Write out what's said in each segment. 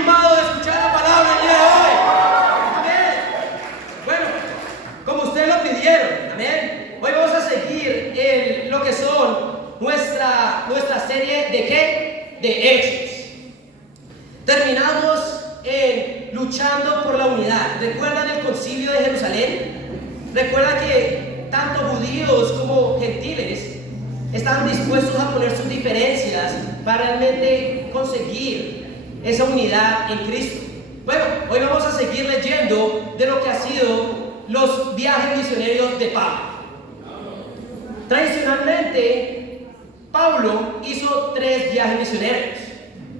animado de escuchar la palabra el día de hoy? Amén. Bueno, como ustedes lo pidieron, amén. Hoy vamos a seguir en lo que son nuestra serie de ¿qué? De Hechos. Terminamos en luchando por la unidad. ¿Recuerdan el concilio de Jerusalén? ¿Recuerdan que tanto judíos como gentiles estaban dispuestos a poner sus diferencias para realmente conseguir esa unidad en Cristo? Bueno, hoy vamos a seguir leyendo de lo que ha sido los viajes misioneros de Pablo. Tradicionalmente, Pablo hizo 3 viajes misioneros.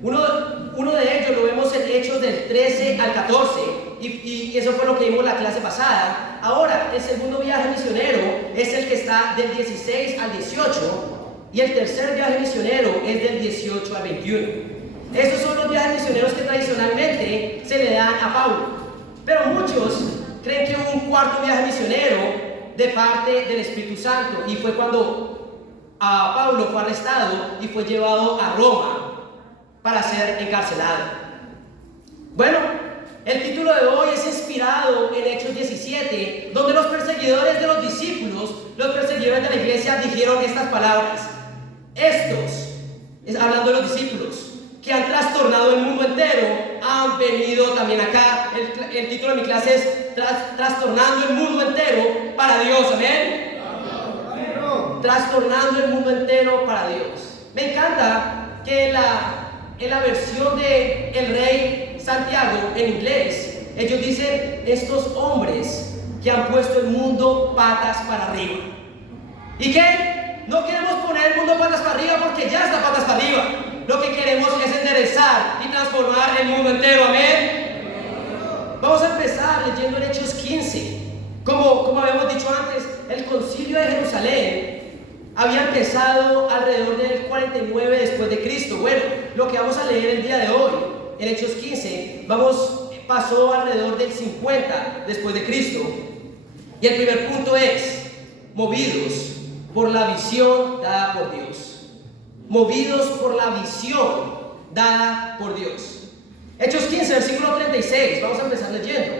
Uno de ellos lo vemos en Hechos del 13 al 14 y eso fue lo que vimos la clase pasada. Ahora, el segundo viaje misionero es el que está del 16 al 18 y el tercer viaje misionero es del 18 al 21. Estos son los viajes misioneros que tradicionalmente se le dan a Pablo. Pero muchos creen que hubo un cuarto viaje misionero de parte del Espíritu Santo y fue cuando Pablo fue arrestado y fue llevado a Roma para ser encarcelado. Bueno, el título de hoy es inspirado en Hechos 17, donde los perseguidores de los discípulos, los perseguidores de la iglesia, dijeron estas palabras. Estos, hablando de los discípulos, que han trastornado el mundo entero, han venido también acá. El título de mi clase es Trastornando el mundo entero para Dios, amén. Trastornando el mundo entero para Dios. Me encanta que en la versión de El Rey Santiago en inglés, ellos dicen estos hombres que han puesto el mundo patas para arriba. ¿Y qué? No queremos poner el mundo patas para arriba porque ya está patas para arriba. Lo que queremos es enderezar y transformar el mundo entero, amén. Vamos a empezar leyendo en Hechos 15. Como habíamos dicho antes, el concilio de Jerusalén había empezado alrededor del 49 después de Cristo. Bueno, lo que vamos a leer el día de hoy, en Hechos 15, pasó alrededor del 50 después de Cristo. Y el primer punto es, movidos por la visión dada por Dios. Movidos por la visión dada por Dios. Hechos 15, versículo 36, vamos a empezar leyendo.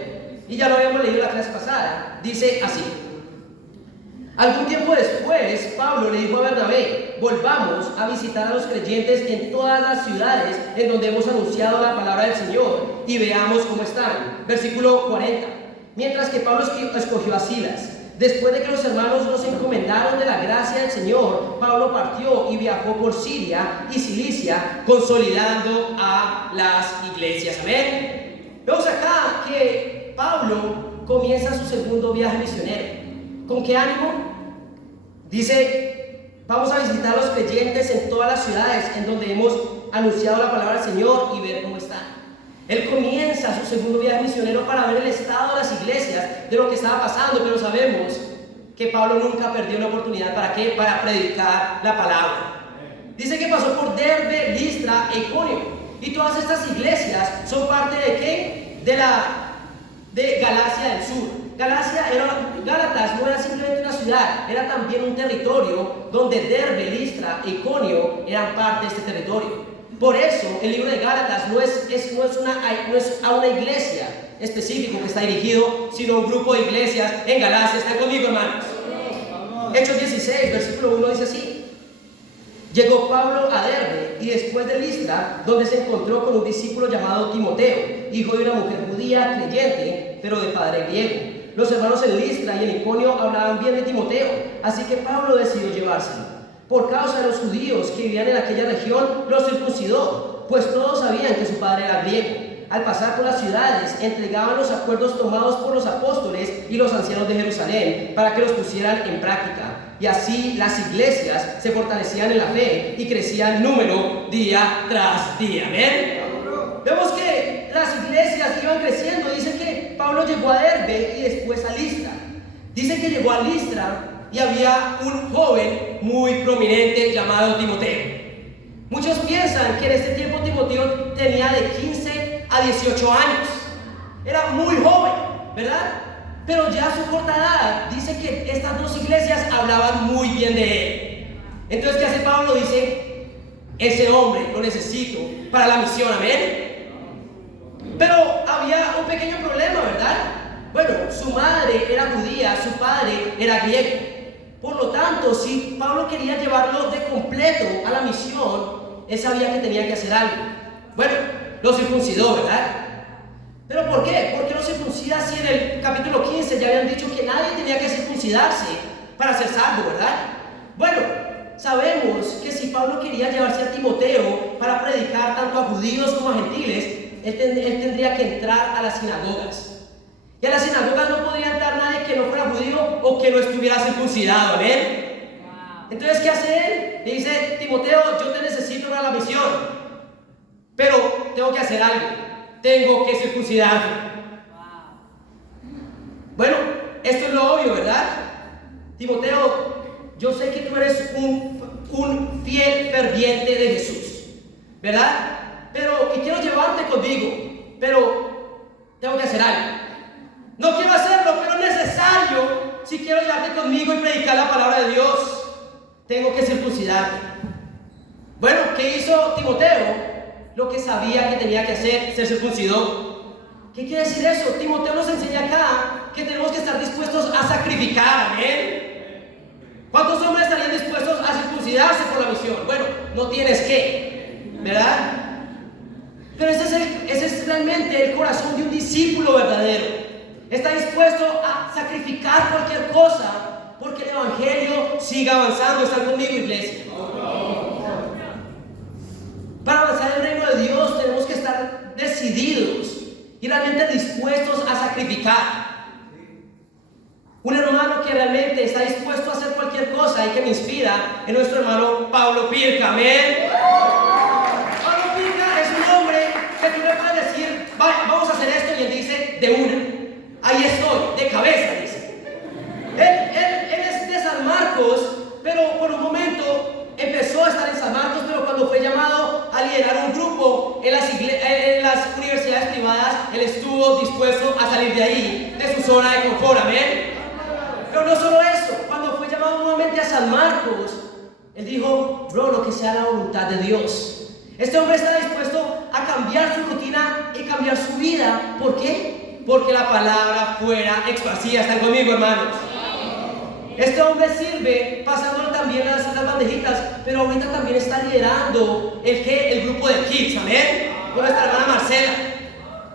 Y ya lo habíamos leído la clase pasada. Dice así. Algún tiempo después, Pablo le dijo a Bernabé, volvamos a visitar a los creyentes en todas las ciudades en donde hemos anunciado la palabra del Señor y veamos cómo están. Versículo 40. Mientras que Pablo escogió a Silas, después de que los hermanos nos encomendaron de la gracia del Señor, Pablo partió y viajó por Siria y Cilicia, consolidando a las iglesias. Amén. Vemos acá que Pablo comienza su segundo viaje misionero. ¿Con qué ánimo? Dice, vamos a visitar a los creyentes en todas las ciudades en donde hemos anunciado la palabra del Señor y ver cómo están. Él comienza su segundo viaje misionero para ver el estado de las iglesias, de lo que estaba pasando, pero sabemos que Pablo nunca perdió la oportunidad. ¿Para qué? Para predicar la palabra. Dice que pasó por Derbe, Listra e Iconio. Y todas estas iglesias son parte ¿de qué? De Galacia del Sur. Gálatas no era simplemente una ciudad, era también un territorio donde Derbe, Listra e Iconio eran parte de este territorio. Por eso el libro de Gálatas no es a una iglesia específica que está dirigido, sino a un grupo de iglesias en Galacia. ¿Están conmigo, hermanos? Hechos 16, versículo 1 dice así. Llegó Pablo a Derbe y después de Listra, donde se encontró con un discípulo llamado Timoteo, hijo de una mujer judía creyente, pero de padre griego. Los hermanos en Listra y en Iconio hablaban bien de Timoteo, así que Pablo decidió llevárselo. Por causa de los judíos que vivían en aquella región, los circuncidó, pues todos sabían que su padre era griego. Al pasar por las ciudades, entregaban los acuerdos tomados por los apóstoles y los ancianos de Jerusalén para que los pusieran en práctica. Y así las iglesias se fortalecían en la fe y crecían en número día tras día. ¿Ven? Vemos que las iglesias iban creciendo. Dice que Pablo llegó a Derbe y después a Listra. Dice que llegó a Listra y había un joven muy prominente llamado Timoteo. Muchos piensan que en este tiempo Timoteo tenía de 15 a 18 años. Era muy joven, ¿verdad? Pero ya a su corta edad dice que estas dos iglesias hablaban muy bien de él. Entonces, ¿qué hace Pablo? Dice, ese hombre lo necesito para la misión, amén. Pero había un pequeño problema, ¿verdad? Bueno, su madre era judía, su padre era griego. Por lo tanto, si Pablo quería llevarlo de completo a la misión, él sabía que tenía que hacer algo. Bueno, lo circuncidó, ¿verdad? ¿Pero por qué? ¿Por qué no circuncida si en el capítulo 15 ya habían dicho que nadie tenía que circuncidarse para ser salvo, ¿verdad? Bueno, sabemos que si Pablo quería llevarse a Timoteo para predicar tanto a judíos como a gentiles, él tendría que entrar a las sinagogas. Y a las sinagogas no podía entrar nadie que no fuera judío o que no estuviera circuncidado, ¿amén? Entonces, ¿qué hace él? Le dice: Timoteo, yo te necesito para la misión, pero tengo que hacer algo. Tengo que circuncidarme. Bueno, esto es lo obvio, ¿verdad? Timoteo, yo sé que tú eres un fiel ferviente de Jesús, ¿verdad? Y quiero llevarte conmigo, pero tengo que hacer algo. No quiero hacerlo, pero es necesario si quiero llevarte conmigo y predicar la palabra de Dios. Tengo que circuncidarme. Bueno, ¿qué hizo Timoteo? Lo que sabía que tenía que hacer, se circuncidó. ¿Qué quiere decir eso? Timoteo nos enseña acá que tenemos que estar dispuestos a sacrificar, ¿amén? ¿Cuántos hombres estarían dispuestos a circuncidarse por la misión? Bueno, no tienes que, ¿verdad? Pero ese es realmente el corazón de un discípulo verdadero. Está dispuesto a sacrificar cualquier cosa porque el evangelio siga avanzando. ¿Están conmigo, iglesia? Para avanzar en el reino de Dios tenemos que estar decididos y realmente dispuestos a sacrificar. Un hermano que realmente está dispuesto a hacer cualquier cosa y que me inspira es nuestro hermano Pablo Pirca. Amén. Pablo Pirca es un hombre que tú le puedes decir: vaya, vamos a hacer esto, y él dice: de una. Ahí estoy, de cabeza, dice. Él es de San Marcos, pero por un momento empezó a estar en San Marcos, pero cuando fue llamado a liderar un grupo en las universidades privadas, él estuvo dispuesto a salir de ahí, de su zona de confort, amén. Pero no solo eso, cuando fue llamado nuevamente a San Marcos, él dijo: bro, lo que sea la voluntad de Dios. Este hombre está dispuesto a cambiar su rutina y cambiar su vida. ¿Por qué? Porque la palabra fuera esparcida. ¿Están conmigo, hermanos? Este hombre sirve pasándolo también las bandejitas, pero ahorita también está liderando el grupo de Kids, amén, con nuestra hermana Marcela.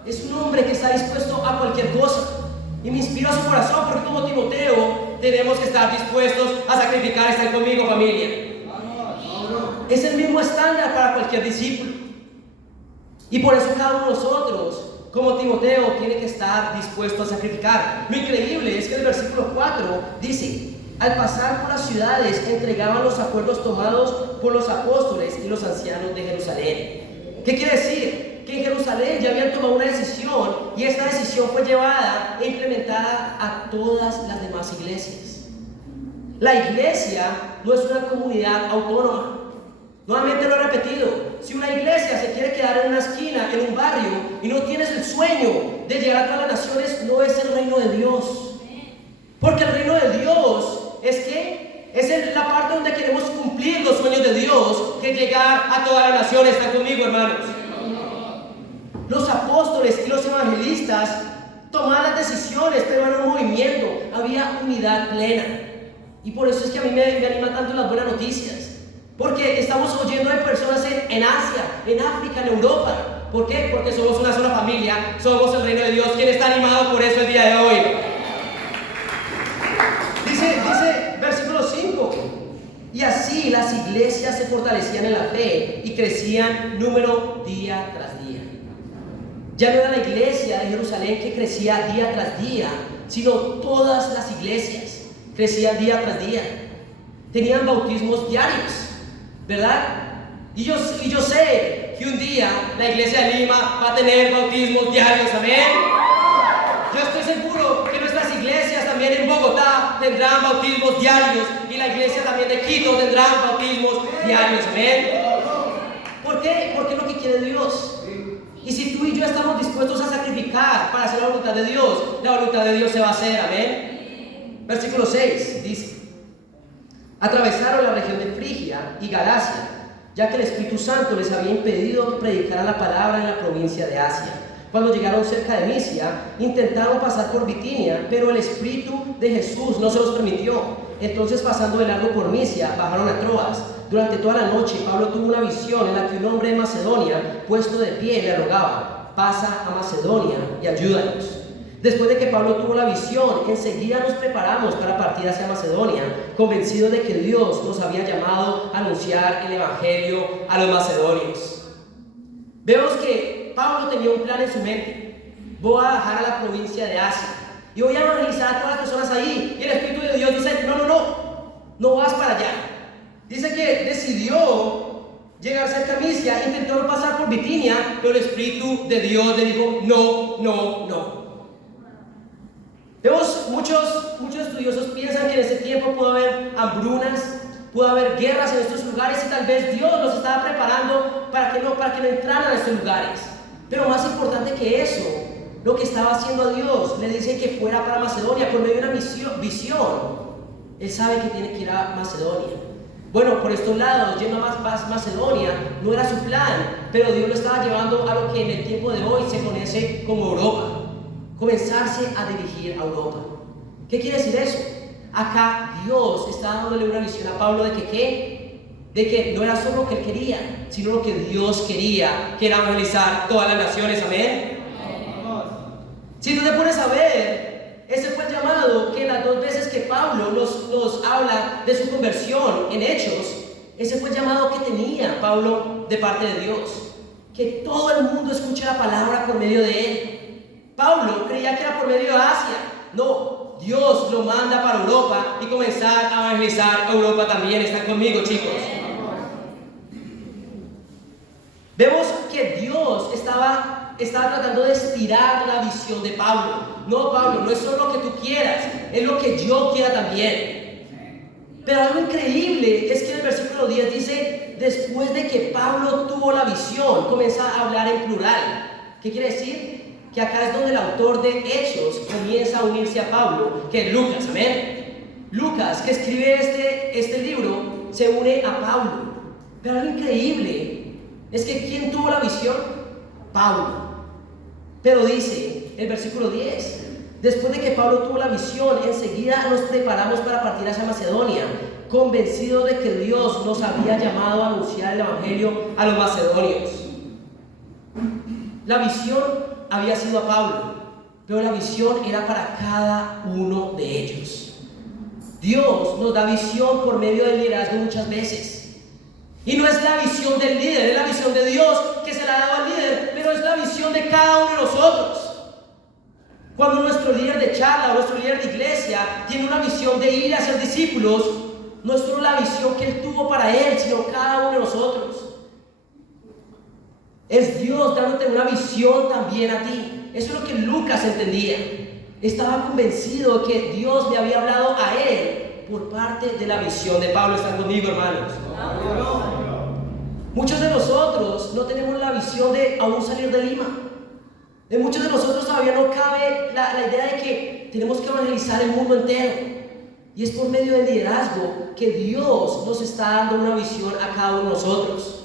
Es un hombre que está dispuesto a cualquier cosa y me inspira su corazón, porque como Timoteo tenemos que estar dispuestos a sacrificar. ¿Están conmigo, familia? Es el mismo estándar para cualquier discípulo, y por eso cada uno de nosotros, como Timoteo, tiene que estar dispuesto a sacrificar. Lo increíble es que el versículo 4 dice: al pasar por las ciudades entregaban los acuerdos tomados por los apóstoles y los ancianos de Jerusalén. ¿Qué quiere decir? Que en Jerusalén ya habían tomado una decisión, y esta decisión fue llevada e implementada a todas las demás iglesias. La iglesia no es una comunidad autónoma. Nuevamente lo he repetido: si una iglesia se quiere quedar en una esquina, en un barrio, y no tienes el sueño de llegar a todas las naciones, no es el reino de Dios. Porque el reino de Dios es la parte donde queremos cumplir los sueños de Dios, que llegar a todas las naciones. ¿Están conmigo, hermanos? Los apóstoles y los evangelistas tomaban las decisiones, pero era un movimiento, había unidad plena. Y por eso es que a mí me anima tanto las buenas noticias. Porque estamos oyendo de personas en Asia, en África, en Europa. ¿Por qué? Porque somos una sola familia, somos el reino de Dios. ¿Quién está animado por eso el día de hoy? Dice versículo 5: y así las iglesias se fortalecían en la fe y crecían número día tras día. Ya no era la iglesia de Jerusalén que crecía día tras día, sino todas las iglesias crecían día tras día. Tenían bautismos diarios, ¿verdad? Y yo sé que un día la iglesia de Lima va a tener bautismos diarios, amén. Yo estoy seguro que nuestras iglesias también en Bogotá tendrán bautismos diarios, y la iglesia también de Quito tendrán bautismos diarios, amén. ¿Por qué? Porque es lo que quiere Dios. Y si tú y yo estamos dispuestos a sacrificar para hacer la voluntad de Dios, la voluntad de Dios se va a hacer, amén. Versículo 6 dice: atravesaron la región de Frigia y Galacia, ya que el Espíritu Santo les había impedido que predicaran la palabra en la provincia de Asia. Cuando llegaron cerca de Misia, intentaron pasar por Bitinia, pero el Espíritu de Jesús no se los permitió. Entonces, pasando de largo por Misia, bajaron a Troas. Durante toda la noche, Pablo tuvo una visión en la que un hombre de Macedonia, puesto de pie, le rogaba: pasa a Macedonia y ayúdanos. Después de que Pablo tuvo la visión, enseguida nos preparamos para partir hacia Macedonia, convencidos de que Dios nos había llamado a anunciar el Evangelio a los macedonios. Vemos que Pablo tenía un plan en su mente: voy a bajar a la provincia de Asia y voy a evangelizar a todas las personas ahí. Y el Espíritu de Dios dice: no vas para allá. Dice que decidió llegar cerca a Misia, intentó pasar por Bitinia, pero el Espíritu de Dios le dijo: no. Vemos, muchos estudiosos piensan que en ese tiempo pudo haber hambrunas, pudo haber guerras en estos lugares, y tal vez Dios los estaba preparando para que no entraran a estos lugares. Pero más importante que eso, lo que estaba haciendo Dios, le dice que fuera para Macedonia por medio de una visión. Él sabe que tiene que ir a Macedonia. Bueno, por estos lados, yendo a Macedonia, no era su plan, pero Dios lo estaba llevando a lo que en el tiempo de hoy se conoce como Europa. Comenzarse a dirigir a Europa. ¿Qué quiere decir eso? Acá Dios está dándole una visión a Pablo de que no era solo lo que él quería, sino lo que Dios quería, que era evangelizar todas las naciones. Amén. Si tú te pones a ver, ese fue el llamado que las 2 veces que Pablo nos habla de su conversión en Hechos, ese fue el llamado que tenía Pablo de parte de Dios, que todo el mundo escuche la palabra por medio de él. Pablo creía que era por medio de Asia. No, Dios lo manda para Europa y comenzar a evangelizar Europa también. ¿Están conmigo, chicos? Vemos que Dios estaba tratando de estirar la visión de Pablo. No, Pablo, no es solo lo que tú quieras, es lo que yo quiera también. Pero algo increíble es que en el versículo 10 dice: después de que Pablo tuvo la visión, comienza a hablar en plural. ¿Qué quiere decir? Que acá es donde el autor de Hechos comienza a unirse a Pablo, que es Lucas. Amén. Lucas, que escribe este libro, se une a Pablo. Pero algo increíble es que ¿quién tuvo la visión? Pablo. Pero dice el versículo 10: después de que Pablo tuvo la visión, enseguida nos preparamos para partir hacia Macedonia, convencidos de que Dios nos había llamado a anunciar el Evangelio a los macedonios. La visión había sido a Pablo, pero la visión era para cada uno de ellos. Dios nos da visión por medio del liderazgo muchas veces, y no es la visión del líder, es la visión de Dios que se la ha dado al líder, pero es la visión de cada uno de nosotros. Cuando nuestro líder de charla o nuestro líder de iglesia tiene una visión de ir a ser discípulos, no es solo la visión que él tuvo para él, sino cada uno de nosotros. Es Dios dándote una visión también a ti. Eso es lo que Lucas entendía. Estaba convencido de que Dios le había hablado a él por parte de la visión de Pablo. ¿Están conmigo, hermanos? Muchos de nosotros no tenemos la visión de aún salir de Lima. En muchos de nosotros todavía no cabe la idea de que tenemos que evangelizar el mundo entero. Y es por medio del liderazgo que Dios nos está dando una visión a cada uno de nosotros.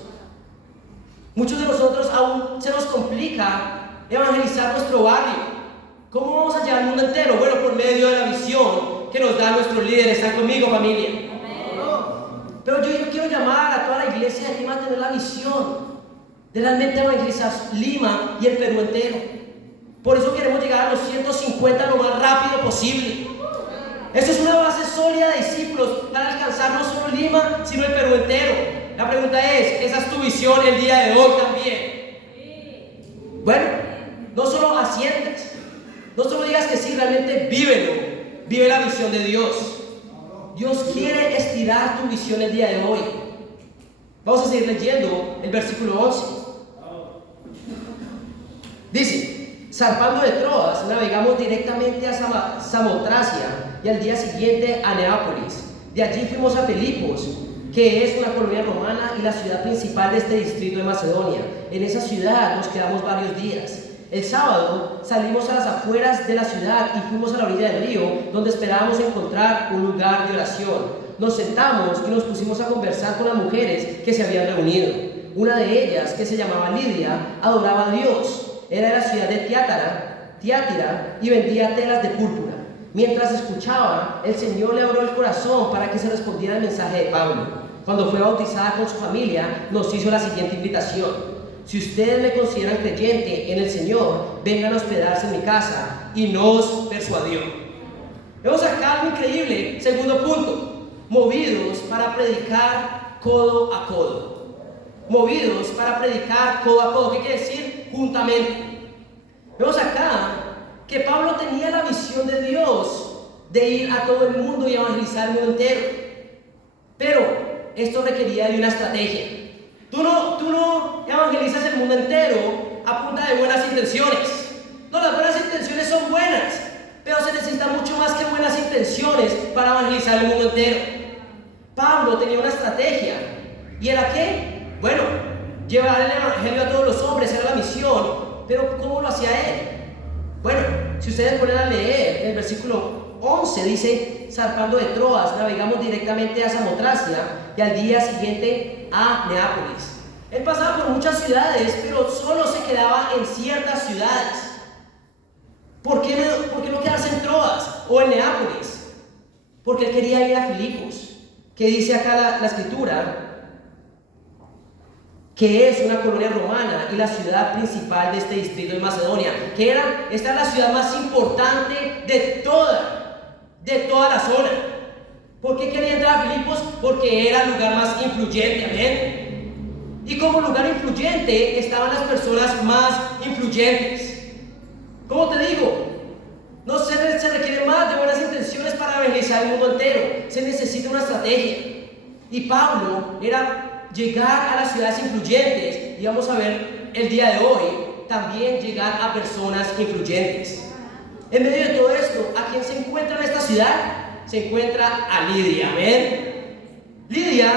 Muchos de nosotros aún se nos complica evangelizar nuestro barrio. ¿Cómo vamos a llevar al mundo entero? Bueno, por medio de la visión que nos da nuestro líder. ¿Están conmigo, familia? Pero yo quiero llamar a toda la iglesia de Lima a tener la visión de realmente evangelizar Lima y el Perú entero. Por eso queremos llegar a los 150 lo más rápido posible. Eso es una base sólida de discípulos para alcanzar no solo Lima, sino el Perú entero. La pregunta es, ¿esa es tu visión el día de hoy también? Bueno, no solo asientas, no solo digas que sí, realmente vívelo, vive la visión de Dios. Dios quiere estirar tu visión el día de hoy. Vamos a seguir leyendo el versículo 11. Dice: zarpando de Troas, navegamos directamente a Samotracia y al día siguiente a Neápolis. De allí fuimos a Filipos, que es una colonia romana y la ciudad principal de este distrito de Macedonia. En esa ciudad nos quedamos varios días. El sábado salimos a las afueras de la ciudad y fuimos a la orilla del río, donde esperábamos encontrar un lugar de oración. Nos sentamos y nos pusimos a conversar con las mujeres que se habían reunido. Una de ellas, que se llamaba Lidia, adoraba a Dios. era de la ciudad de Tiátira y vendía telas de púrpura. Mientras escuchaba, el Señor le abrió el corazón para que se respondiera el mensaje de Pablo. Cuando fue bautizada con su familia, nos hizo la siguiente invitación: si ustedes me consideran creyente en el Señor, vengan a hospedarse en mi casa, y nos persuadió. Vemos acá algo increíble. Segundo punto: movidos para predicar codo a codo. Movidos para predicar codo a codo. ¿Qué quiere decir? Juntamente. Vemos acá que Pablo tenía la visión de Dios de ir a todo el mundo y evangelizar el mundo entero. Pero esto requería de una estrategia. Tú no evangelizas el mundo entero a punta de buenas intenciones. No, las buenas intenciones son buenas, pero se necesita mucho más que buenas intenciones para evangelizar el mundo entero. Pablo tenía una estrategia. ¿Y era qué? Bueno, llevar el evangelio a todos los hombres era la misión. Pero ¿cómo lo hacía él? Bueno, si ustedes ponen a leer el versículo 11, dice: zarpando de Troas, navegamos directamente a Samotracia y al día siguiente a Neápolis. Él pasaba por muchas ciudades, pero solo se quedaba en ciertas ciudades. ¿Por qué no quedarse en Troas o en Neápolis? Porque él quería ir a Filipos, que dice acá la escritura, que es una colonia romana y la ciudad principal de este distrito de Macedonia, esta es la ciudad más importante de toda la zona. ¿Por qué quería entrar a Filipos? Porque era el lugar más influyente, amén. Y como lugar influyente estaban las personas más influyentes. ¿Cómo te digo? No se requiere más de buenas intenciones para evangelizar el mundo entero. Se necesita una estrategia. Y Pablo era llegar a las ciudades influyentes, y vamos a ver el día de hoy también llegar a personas influyentes. En medio de todo esto, ¿a quién se encuentra en esta ciudad? Se encuentra a Lidia, amén. Lidia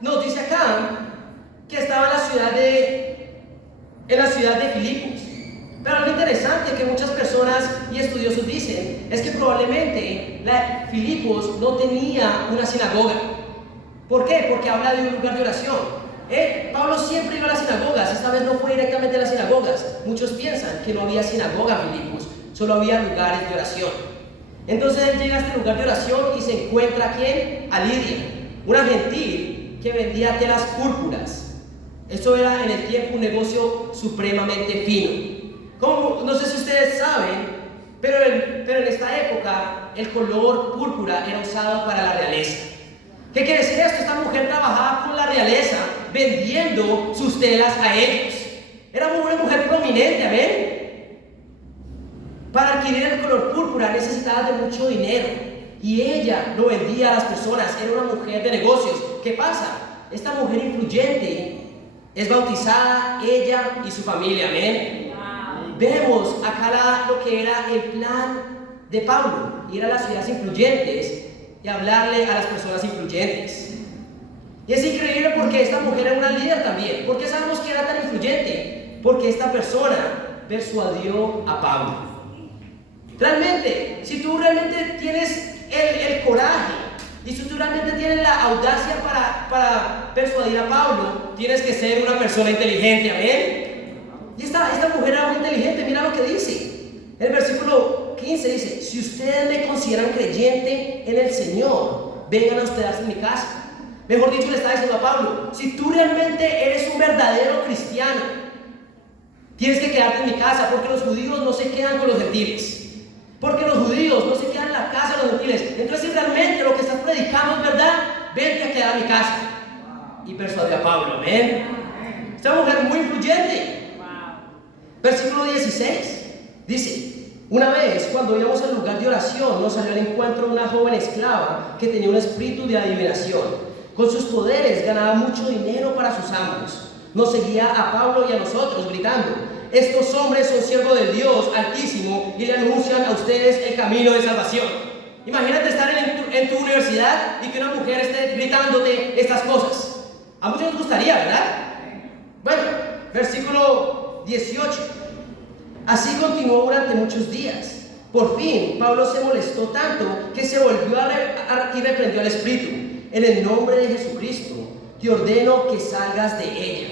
nos dice acá que estaba en la ciudad de Filipos. Pero algo interesante que muchas personas y estudiosos dicen es que probablemente Filipos no tenía una sinagoga. ¿Por qué? Porque habla de un lugar de oración. Pablo siempre iba a las sinagogas. Esta vez no fue directamente a las sinagogas. Muchos piensan que no había sinagoga en Filipos, solo había lugares de oración. Entonces él llega a este lugar de oración y se encuentra ¿a quién? A Lidia, una gentil que vendía telas púrpuras. Eso era en el tiempo un negocio supremamente fino. No sé si ustedes saben, pero en esta época el color púrpura era usado para la realeza. ¿Qué quiere decir esto? Esta mujer trabajaba con la realeza vendiendo sus telas a ellos. Era una mujer prominente, amén. Para adquirir el color púrpura necesitaba de mucho dinero y ella lo vendía a las personas. Era una mujer de negocios. ¿Qué pasa? Esta mujer influyente es bautizada, ella y su familia, amén. Vemos acá lo que era el plan de Pablo: ir a las ciudades influyentes y hablarle a las personas influyentes. Y es increíble porque esta mujer era una líder también. ¿Por qué sabemos que era tan influyente? Porque esta persona persuadió a Pablo. Realmente, si tú realmente tienes el coraje y si tú realmente tienes la audacia para persuadir a Pablo, tienes que ser una persona inteligente, amén. Y esta mujer era muy inteligente. Mira lo que dice. El versículo 15 dice: si ustedes me consideran creyente en el Señor, vengan a hospedarse en mi casa. Mejor dicho, le está diciendo a Pablo: si tú realmente eres un verdadero cristiano, tienes que quedarte en mi casa, porque los judíos no se quedan con los gentiles. Porque los judíos no se quedan en la casa de los gentiles. Entonces, si realmente lo que estás predicando es verdad, vente a quedar en mi casa. Y persuadió a Pablo, amén. Esta mujer muy influyente. Versículo 16 dice: una vez, cuando íbamos al lugar de oración, nos salió al encuentro una joven esclava que tenía un espíritu de adivinación. Con sus poderes ganaba mucho dinero para sus amos. Nos seguía a Pablo y a nosotros gritando: estos hombres son siervos del Dios Altísimo y le anuncian a ustedes el camino de salvación. Imagínate estar en tu universidad y que una mujer esté gritándote estas cosas. A muchos nos gustaría, ¿verdad? Bueno, versículo 18. Así continuó durante muchos días. Por fin, Pablo se molestó tanto que se volvió y reprendió al espíritu: en el nombre de Jesucristo, te ordeno que salgas de ella.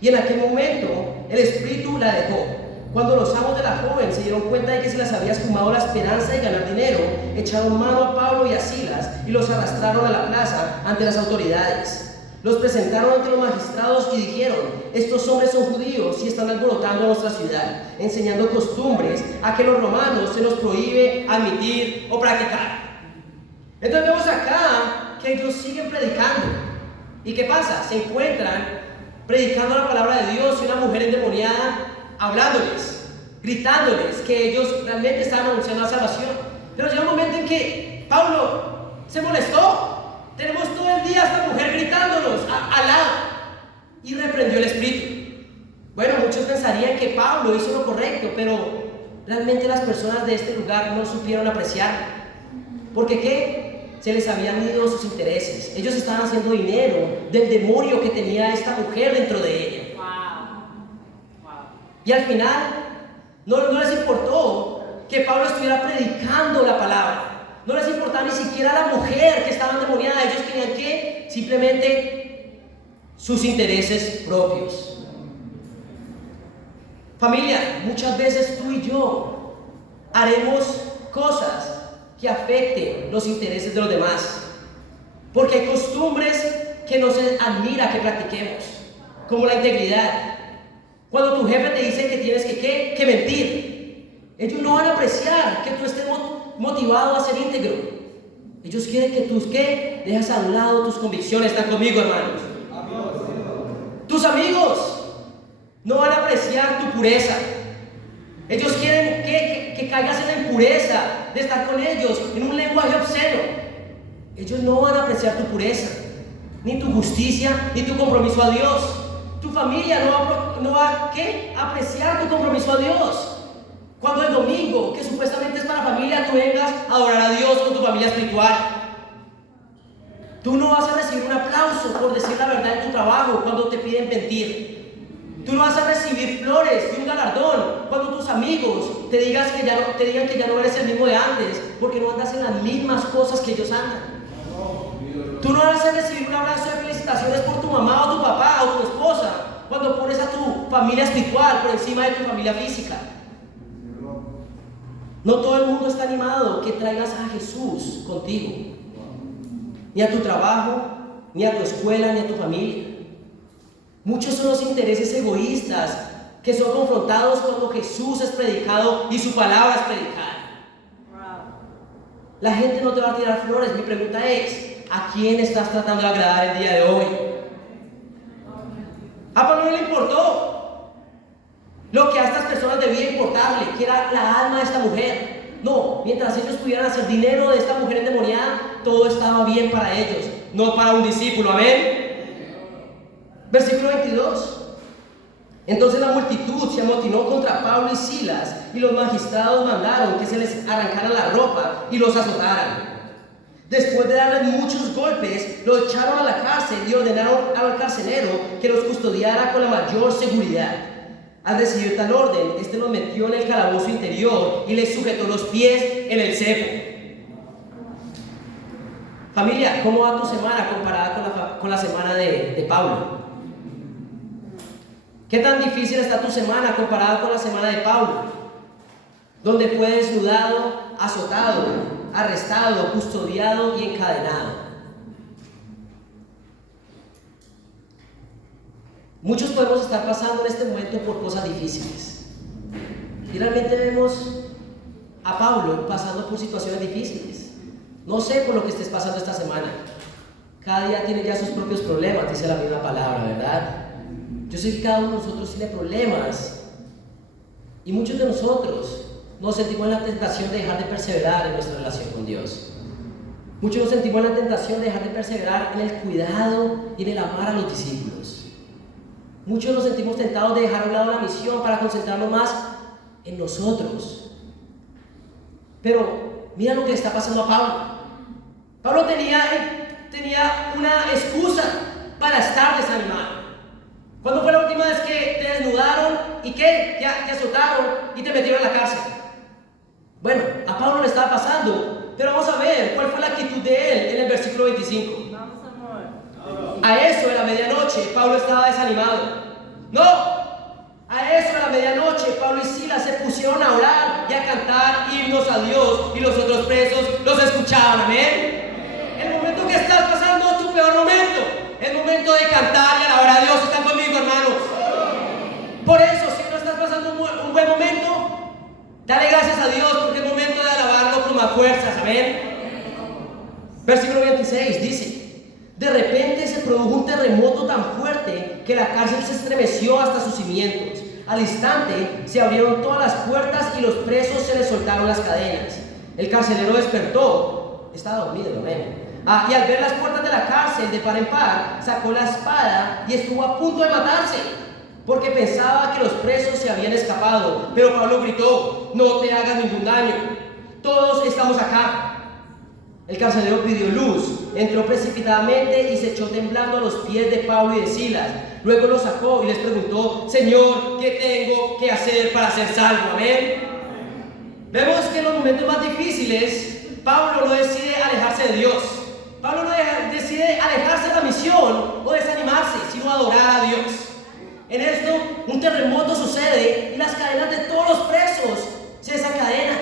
Y en aquel momento, el espíritu la dejó. Cuando los amos de la joven se dieron cuenta de que se les había esfumado la esperanza de ganar dinero, echaron mano a Pablo y a Silas y los arrastraron a la plaza ante las autoridades. Los presentaron ante los magistrados y dijeron: estos hombres son judíos y están alborotando nuestra ciudad, enseñando costumbres a que los romanos se nos prohíbe admitir o practicar. Entonces vemos acá que ellos siguen predicando. ¿Y qué pasa? Se encuentran predicando la palabra de Dios y una mujer endemoniada hablándoles, gritándoles que ellos realmente estaban anunciando la salvación. Pero llega un momento en que Pablo se molestó. Tenemos todo el día a esta mujer gritándonos al lado, y reprendió el espíritu. Bueno, muchos pensarían que Pablo hizo lo correcto, pero realmente las personas de este lugar no supieron apreciar. ¿Porque qué? Se les habían ido sus intereses. Ellos estaban haciendo dinero del demonio que tenía esta mujer dentro de ella. Y al final no les importó que Pablo estuviera predicando la palabra. No les importaba ni siquiera la mujer que estaba endemoniada. Ellos querían que simplemente sus intereses propios. Familia, muchas veces tú y yo haremos cosas que afecten los intereses de los demás, porque hay costumbres que no se admira que practiquemos, como la integridad. Cuando tu jefe te dice que tienes que mentir, ellos no van a apreciar que tú estés motivado a ser íntegro. Ellos quieren que tú dejas a un lado tus convicciones. ¿Están conmigo, hermanos? Tus amigos no van a apreciar tu pureza. Ellos quieren que caigas en la impureza de estar con ellos en un lenguaje obsceno. Ellos no van a apreciar tu pureza, ni tu justicia, ni tu compromiso a Dios. Tu familia no va a apreciar tu compromiso a Dios. Cuando el domingo, que supuestamente es para familia, tú vengas a adorar a Dios con tu familia espiritual. Tú no vas a recibir un aplauso por decir la verdad en tu trabajo cuando te piden mentir. Tú no vas a recibir flores y un galardón cuando tus amigos te digan que ya no eres el mismo de antes, porque no andas en las mismas cosas que ellos andan. Tú no vas a recibir un abrazo de felicitaciones por tu mamá o tu papá o tu esposa cuando pones a tu familia espiritual por encima de tu familia física. No todo el mundo está animado que traigas a Jesús contigo, ni a tu trabajo, ni a tu escuela, ni a tu familia. Muchos son los intereses egoístas que son confrontados cuando Jesús es predicado y su palabra es predicada. La gente no te va a tirar flores. Mi pregunta es: ¿a quién estás tratando de agradar el día de hoy? A Pablo no le importó lo que a estas personas debía importarle, que era la alma de esta mujer. No, mientras ellos pudieran hacer dinero de esta mujer endemoniada, todo estaba bien para ellos, no para un discípulo. Amén. Versículo 22. Entonces la multitud se amotinó contra Pablo y Silas, y los magistrados mandaron que se les arrancaran la ropa y los azotaran. Después de darles muchos golpes, los echaron a la cárcel y ordenaron al carcelero que los custodiara con la mayor seguridad. Al recibir tal orden, este los metió en el calabozo interior y les sujetó los pies en el cepo. Familia, ¿cómo va tu semana comparada con la semana de Pablo? ¿Qué tan difícil está tu semana comparada con la semana de Pablo? Donde fue desnudado, azotado, arrestado, custodiado y encadenado. Muchos podemos estar pasando en este momento por cosas difíciles. Y realmente vemos a Pablo pasando por situaciones difíciles. No sé por lo que estés pasando esta semana. Cada día tiene ya sus propios problemas, dice la misma palabra, ¿verdad? Yo sé que cada uno de nosotros tiene problemas. Y muchos de nosotros nos sentimos en la tentación de dejar de perseverar en nuestra relación con Dios. Muchos nos sentimos en la tentación de dejar de perseverar en el cuidado y en el amar a los discípulos. Muchos nos sentimos tentados de dejar a un lado la misión para concentrarnos más en nosotros. Pero mira lo que le está pasando a Pablo. Pablo tenía una excusa para estar desanimado. ¿Cuándo fue la última vez que te desnudaron y que te azotaron y te metieron a la cárcel? Bueno, a Pablo le estaba pasando, pero vamos a ver cuál fue la actitud de él en el versículo 25. Vamos, amor. A eso de la medianoche, Pablo estaba desanimado. No, a eso de la medianoche, Pablo y Silas Silas se pusieron a orar y a cantar himnos a Dios y los otros presos los escuchaban. Amén. El momento que estás pasando, tu peor momento, el momento de cantar y alabar a Dios. ¿Están conmigo, hermanos? Por eso, si no estás pasando un buen momento, dale gracias a Dios porque es momento de alabarlo con más fuerzas. Amén. Versículo 26 dice: de repente se produjo un terremoto tan fuerte que la cárcel se estremeció hasta sus cimientos. Al instante se abrieron todas las puertas y los presos se les soltaron las cadenas. El carcelero despertó, estaba dormido, amén. Y al ver las puertas de la cárcel de par en par, sacó la espada y estuvo a punto de matarse, porque pensaba que los presos se habían escapado. Pero Pablo gritó: no te hagas ningún daño, todos estamos acá. El carcelero pidió luz, entró precipitadamente y se echó temblando a los pies de Pablo y de Silas. Luego los sacó y les preguntó: Señor, ¿qué tengo que hacer para ser salvo? Amén. Vemos que en los momentos más difíciles, Pablo no decide alejarse de Dios. Pablo no decide alejarse de la misión o desanimarse, sino adorar a Dios. En esto, un terremoto sucede y las cadenas de todos los presos se desencadenan.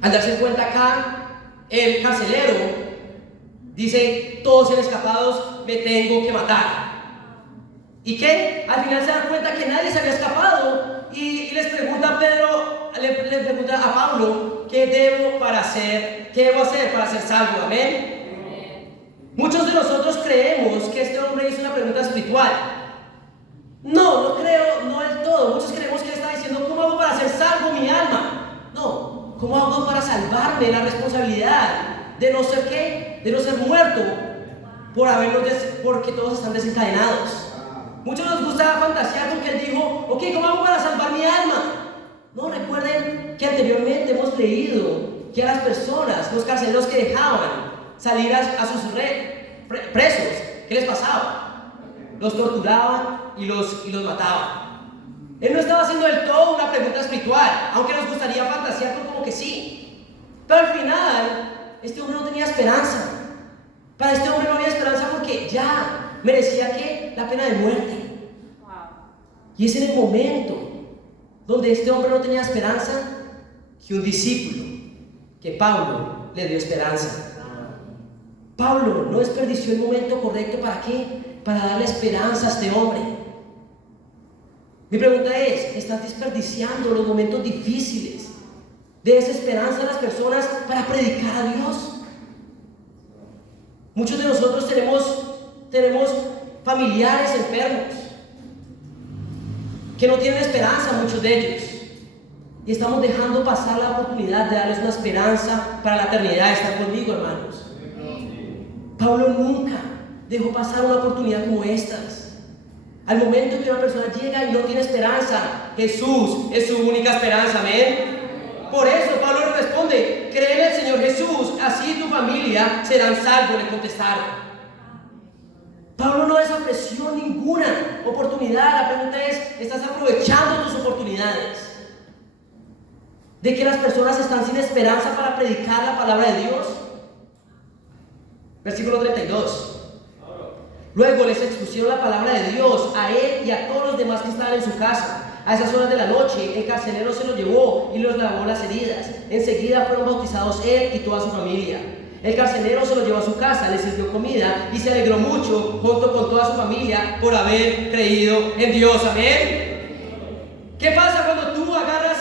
Al darse cuenta acá, el carcelero dice: todos han escapado, me tengo que matar. ¿Y qué? Al final se dan cuenta que nadie se había escapado y les pregunta a Pedro, le pregunta a Pablo: ¿qué debo hacer para ser salvo? Amén. Muchos de nosotros creemos que este hombre hizo una pregunta espiritual. No creo, no del todo. Muchos creemos que él está diciendo: ¿cómo hago para ser salvo mi alma? No, ¿cómo hago para salvarme la responsabilidad de no ser qué? De no ser muerto porque todos están desencadenados. Muchos nos gusta fantasear con que él dijo: ok, ¿cómo hago para salvar mi alma? No, recuerden que anteriormente hemos leído que a las personas, los carceleros que dejaban salir a sus presos, ¿qué les pasaba? Los torturaban y los mataban. Él no estaba haciendo del todo una pregunta espiritual, aunque nos gustaría fantasear como que sí. Pero al final, este hombre no tenía esperanza. Para este hombre no había esperanza porque ya merecía ¿qué? La pena de muerte. Y es en el momento donde este hombre no tenía esperanza que un discípulo, que Pablo, le dio esperanza. Pablo no desperdició el momento correcto. ¿Para qué? Para darle esperanza a este hombre. Mi pregunta es: ¿estás desperdiciando los momentos difíciles de desesperanza a las personas para predicar a Dios? Muchos de nosotros tenemos familiares enfermos que no tienen esperanza, muchos de ellos, y estamos dejando pasar la oportunidad de darles una esperanza para la eternidad. ¿Están conmigo, hermanos? Pablo nunca dejó pasar una oportunidad como estas. Al momento que una persona llega y no tiene esperanza, Jesús es su única esperanza. Amén. Por eso Pablo le responde: cree en el Señor Jesús, así tu familia serán salvos. Le contestaron. Pablo no desapreció ninguna oportunidad. La pregunta es: ¿estás aprovechando tus oportunidades? ¿De que las personas están sin esperanza para predicar la palabra de Dios? Versículo 32. Luego les expusieron la palabra de Dios a él y a todos los demás que estaban en su casa. A esas horas de la noche, el carcelero se los llevó y los lavó las heridas. Enseguida fueron bautizados él y toda su familia. El carcelero se los llevó a su casa, les sirvió comida y se alegró mucho junto con toda su familia por haber creído en Dios. Amén. ¿Qué pasa cuando tú agarras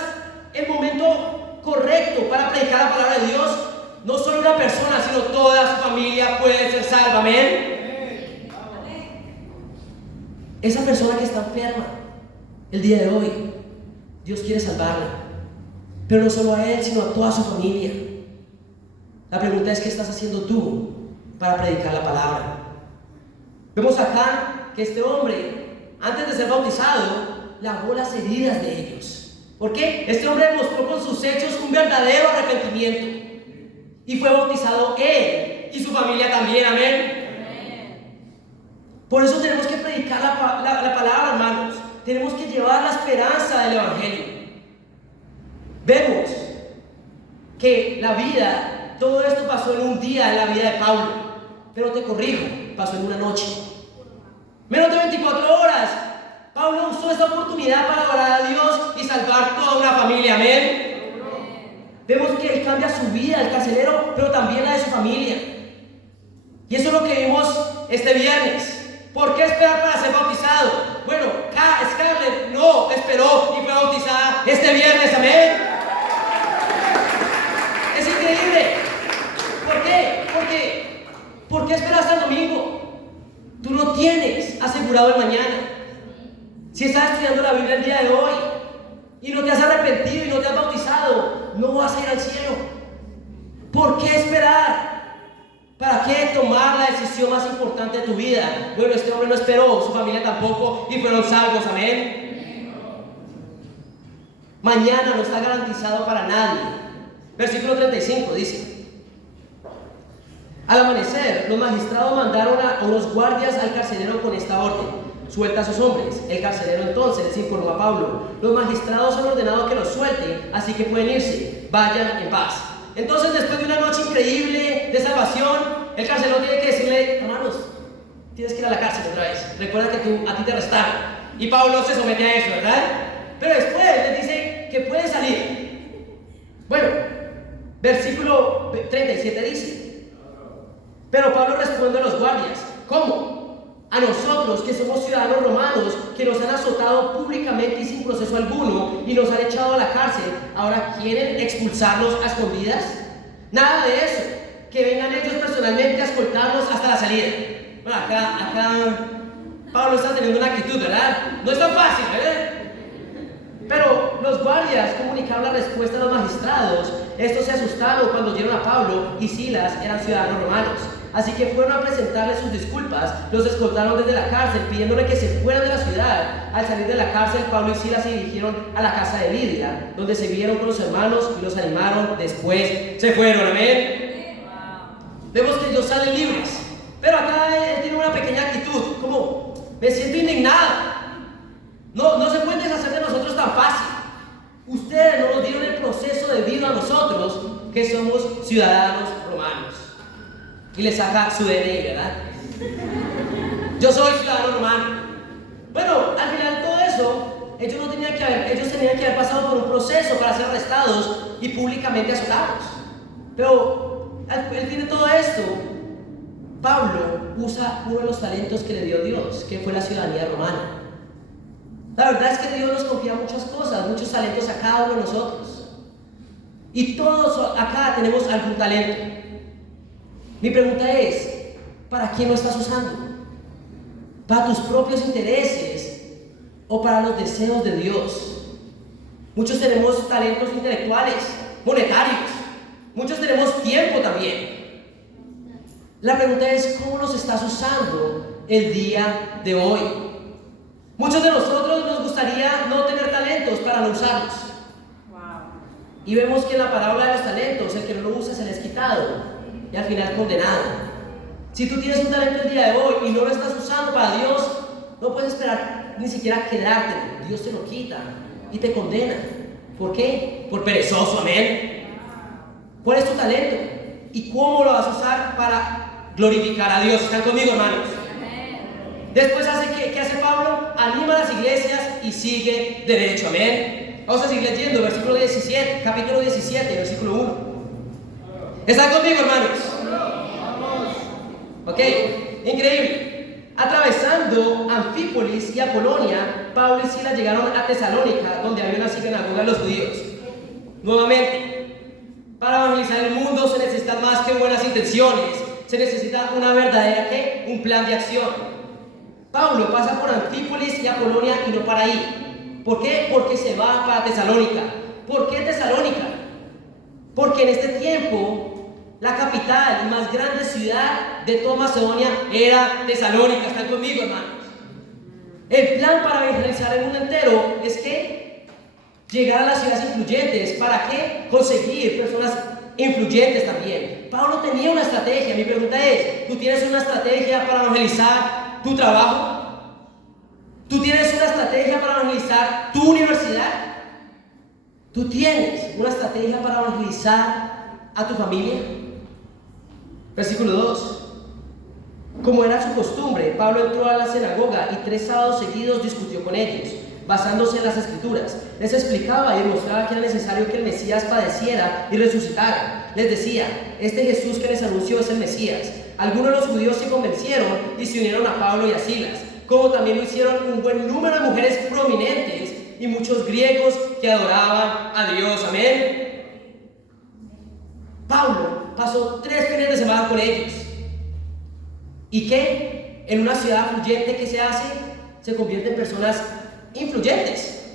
el momento correcto para predicar la palabra de Dios? No solo una persona, sino toda su familia puede ser salva. Amén. Esa persona que está enferma el día de hoy, Dios quiere salvarla, pero no solo a él, sino a toda su familia. La pregunta es: ¿qué estás haciendo tú para predicar la palabra? Vemos acá que este hombre, antes de ser bautizado, lavó las heridas de ellos. ¿Por qué? Este hombre demostró con sus hechos un verdadero arrepentimiento y fue bautizado él y su familia también. Amén. Por eso tenemos que predicar la palabra, hermanos. Tenemos que llevar la esperanza del evangelio. Vemos que la vida, todo esto pasó en un día en la vida de Pablo, pero te corrijo, pasó en una noche. Menos de 24 horas, Pablo usó esta oportunidad para orar a Dios y salvar toda una familia, amén. Vemos que él cambia su vida, el carcelero, pero también la de su familia. Y eso es lo que vimos este viernes. ¿Por qué esperar para ser bautizado? Bueno, Scarlett no esperó y fue bautizada este viernes, amén. Es increíble. ¿Por qué? ¿Por qué esperar hasta el domingo? Tú no tienes asegurado el mañana. Si estás estudiando la Biblia el día de hoy y no te has arrepentido y no te has bautizado, no vas a ir al cielo. ¿Por qué esperar? ¿Para qué tomar la decisión más importante de tu vida? Bueno, este hombre no esperó, su familia tampoco, y fueron salvos, amén. Mañana no está garantizado para nadie. Versículo 35 dice: al amanecer, los magistrados mandaron a unos guardias al carcelero con esta orden: suelta a sus hombres. El carcelero entonces les informó a Pablo: los magistrados han ordenado que los suelten, así que pueden irse, vayan en paz. Entonces, después de una noche increíble de salvación, el carcelero tiene que decirle: hermanos, tienes que ir a la cárcel otra vez. Recuerda que a ti te arrestaron. Y Pablo se somete a eso, ¿verdad? Pero después les dice que pueden salir. Bueno, versículo 37 dice: pero Pablo responde a los guardias: ¿cómo? A nosotros, que somos ciudadanos romanos, que nos han azotado públicamente y sin proceso alguno y nos han echado a la cárcel, ¿ahora quieren expulsarnos a escondidas? Nada de eso, que vengan ellos personalmente a escoltarnos hasta la salida. Bueno, acá Pablo está teniendo una actitud, ¿verdad? No es tan fácil, ¿verdad? Pero los guardias comunicaron la respuesta a los magistrados. Estos se asustaron cuando oyeron a Pablo y Silas eran ciudadanos romanos. Así que fueron a presentarles sus disculpas, los escoltaron desde la cárcel, pidiéndole que se fueran de la ciudad. Al salir de la cárcel, Pablo y Silas se dirigieron a la casa de Lidia, donde se vieron con los hermanos y los animaron. Después se fueron, amén. Vemos que ellos salen libres, pero acá él tiene una pequeña actitud, como: me siento indignado. No se pueden deshacer de nosotros tan fácil. Ustedes no nos dieron el proceso debido a nosotros, que somos ciudadanos romanos. Y le saca su DNI, ¿verdad? Yo soy ciudadano romano. Bueno, al final de todo eso, ellos tenían que haber pasado por un proceso para ser arrestados y públicamente azotados. Pero al fin de todo esto, Pablo usa uno de los talentos que le dio Dios, que fue la ciudadanía romana. La verdad es que Dios nos confía muchas cosas, muchos talentos a cada uno de nosotros. Y todos acá tenemos algún talento. Mi pregunta es: ¿para quién lo estás usando? ¿Para tus propios intereses o para los deseos de Dios? Muchos tenemos talentos intelectuales, monetarios. Muchos tenemos tiempo también. La pregunta es: ¿cómo los estás usando el día de hoy? Muchos de nosotros nos gustaría no tener talentos para no usarlos. Y vemos que en la parábola de los talentos, el que no lo usa se le es quitado y al final condenado. Si tú tienes un talento el día de hoy y no lo estás usando para Dios, no puedes esperar ni siquiera quedártelo. Dios te lo quita y te condena. ¿Por qué? Por perezoso, amén. ¿Cuál es tu talento? ¿Y cómo lo vas a usar para glorificar a Dios? ¿Están conmigo, hermanos? Después ¿qué hace Pablo? Anima a las iglesias y sigue derecho, amén. Vamos a seguir leyendo, capítulo 17, versículo 1. ¿Están conmigo, hermanos? Ok, increíble. Atravesando Anfípolis y Apolonia, Pablo y Silas llegaron a Tesalónica, donde había una sinagoga de los judíos. Nuevamente, para evangelizar el mundo se necesitan más que buenas intenciones, se necesita una verdadera un plan de acción. Pablo pasa por Anfípolis y Apolonia y no para ahí. ¿Por qué? Porque se va para Tesalónica. ¿Por qué Tesalónica? Porque en este tiempo la capital y más grande ciudad de toda Macedonia era Tesalónica. ¿Están conmigo, hermanos? El plan para evangelizar el mundo entero es que llegar a las ciudades influyentes. ¿Para qué? Conseguir personas influyentes también. Pablo tenía una estrategia. Mi pregunta es: ¿tú tienes una estrategia para evangelizar tu trabajo? ¿Tú tienes una estrategia para evangelizar tu universidad? ¿Tú tienes una estrategia para evangelizar a tu familia? Versículo 2. Como era su costumbre, Pablo entró a la sinagoga y 3 sábados seguidos discutió con ellos. basándose en las Escrituras. Les explicaba y demostraba que era necesario que el Mesías padeciera y resucitara. Les decía, este Jesús que les anunció es el Mesías. Algunos de los judíos se convencieron y se unieron a Pablo y a Silas, como también lo hicieron un buen número de mujeres prominentes y muchos griegos que adoraban a Dios. Amén. Pablo pasó 3 fines de semana con ellos. ¿Y qué? En una ciudad fluyente, ¿qué se hace? Se convierte en personas influyentes.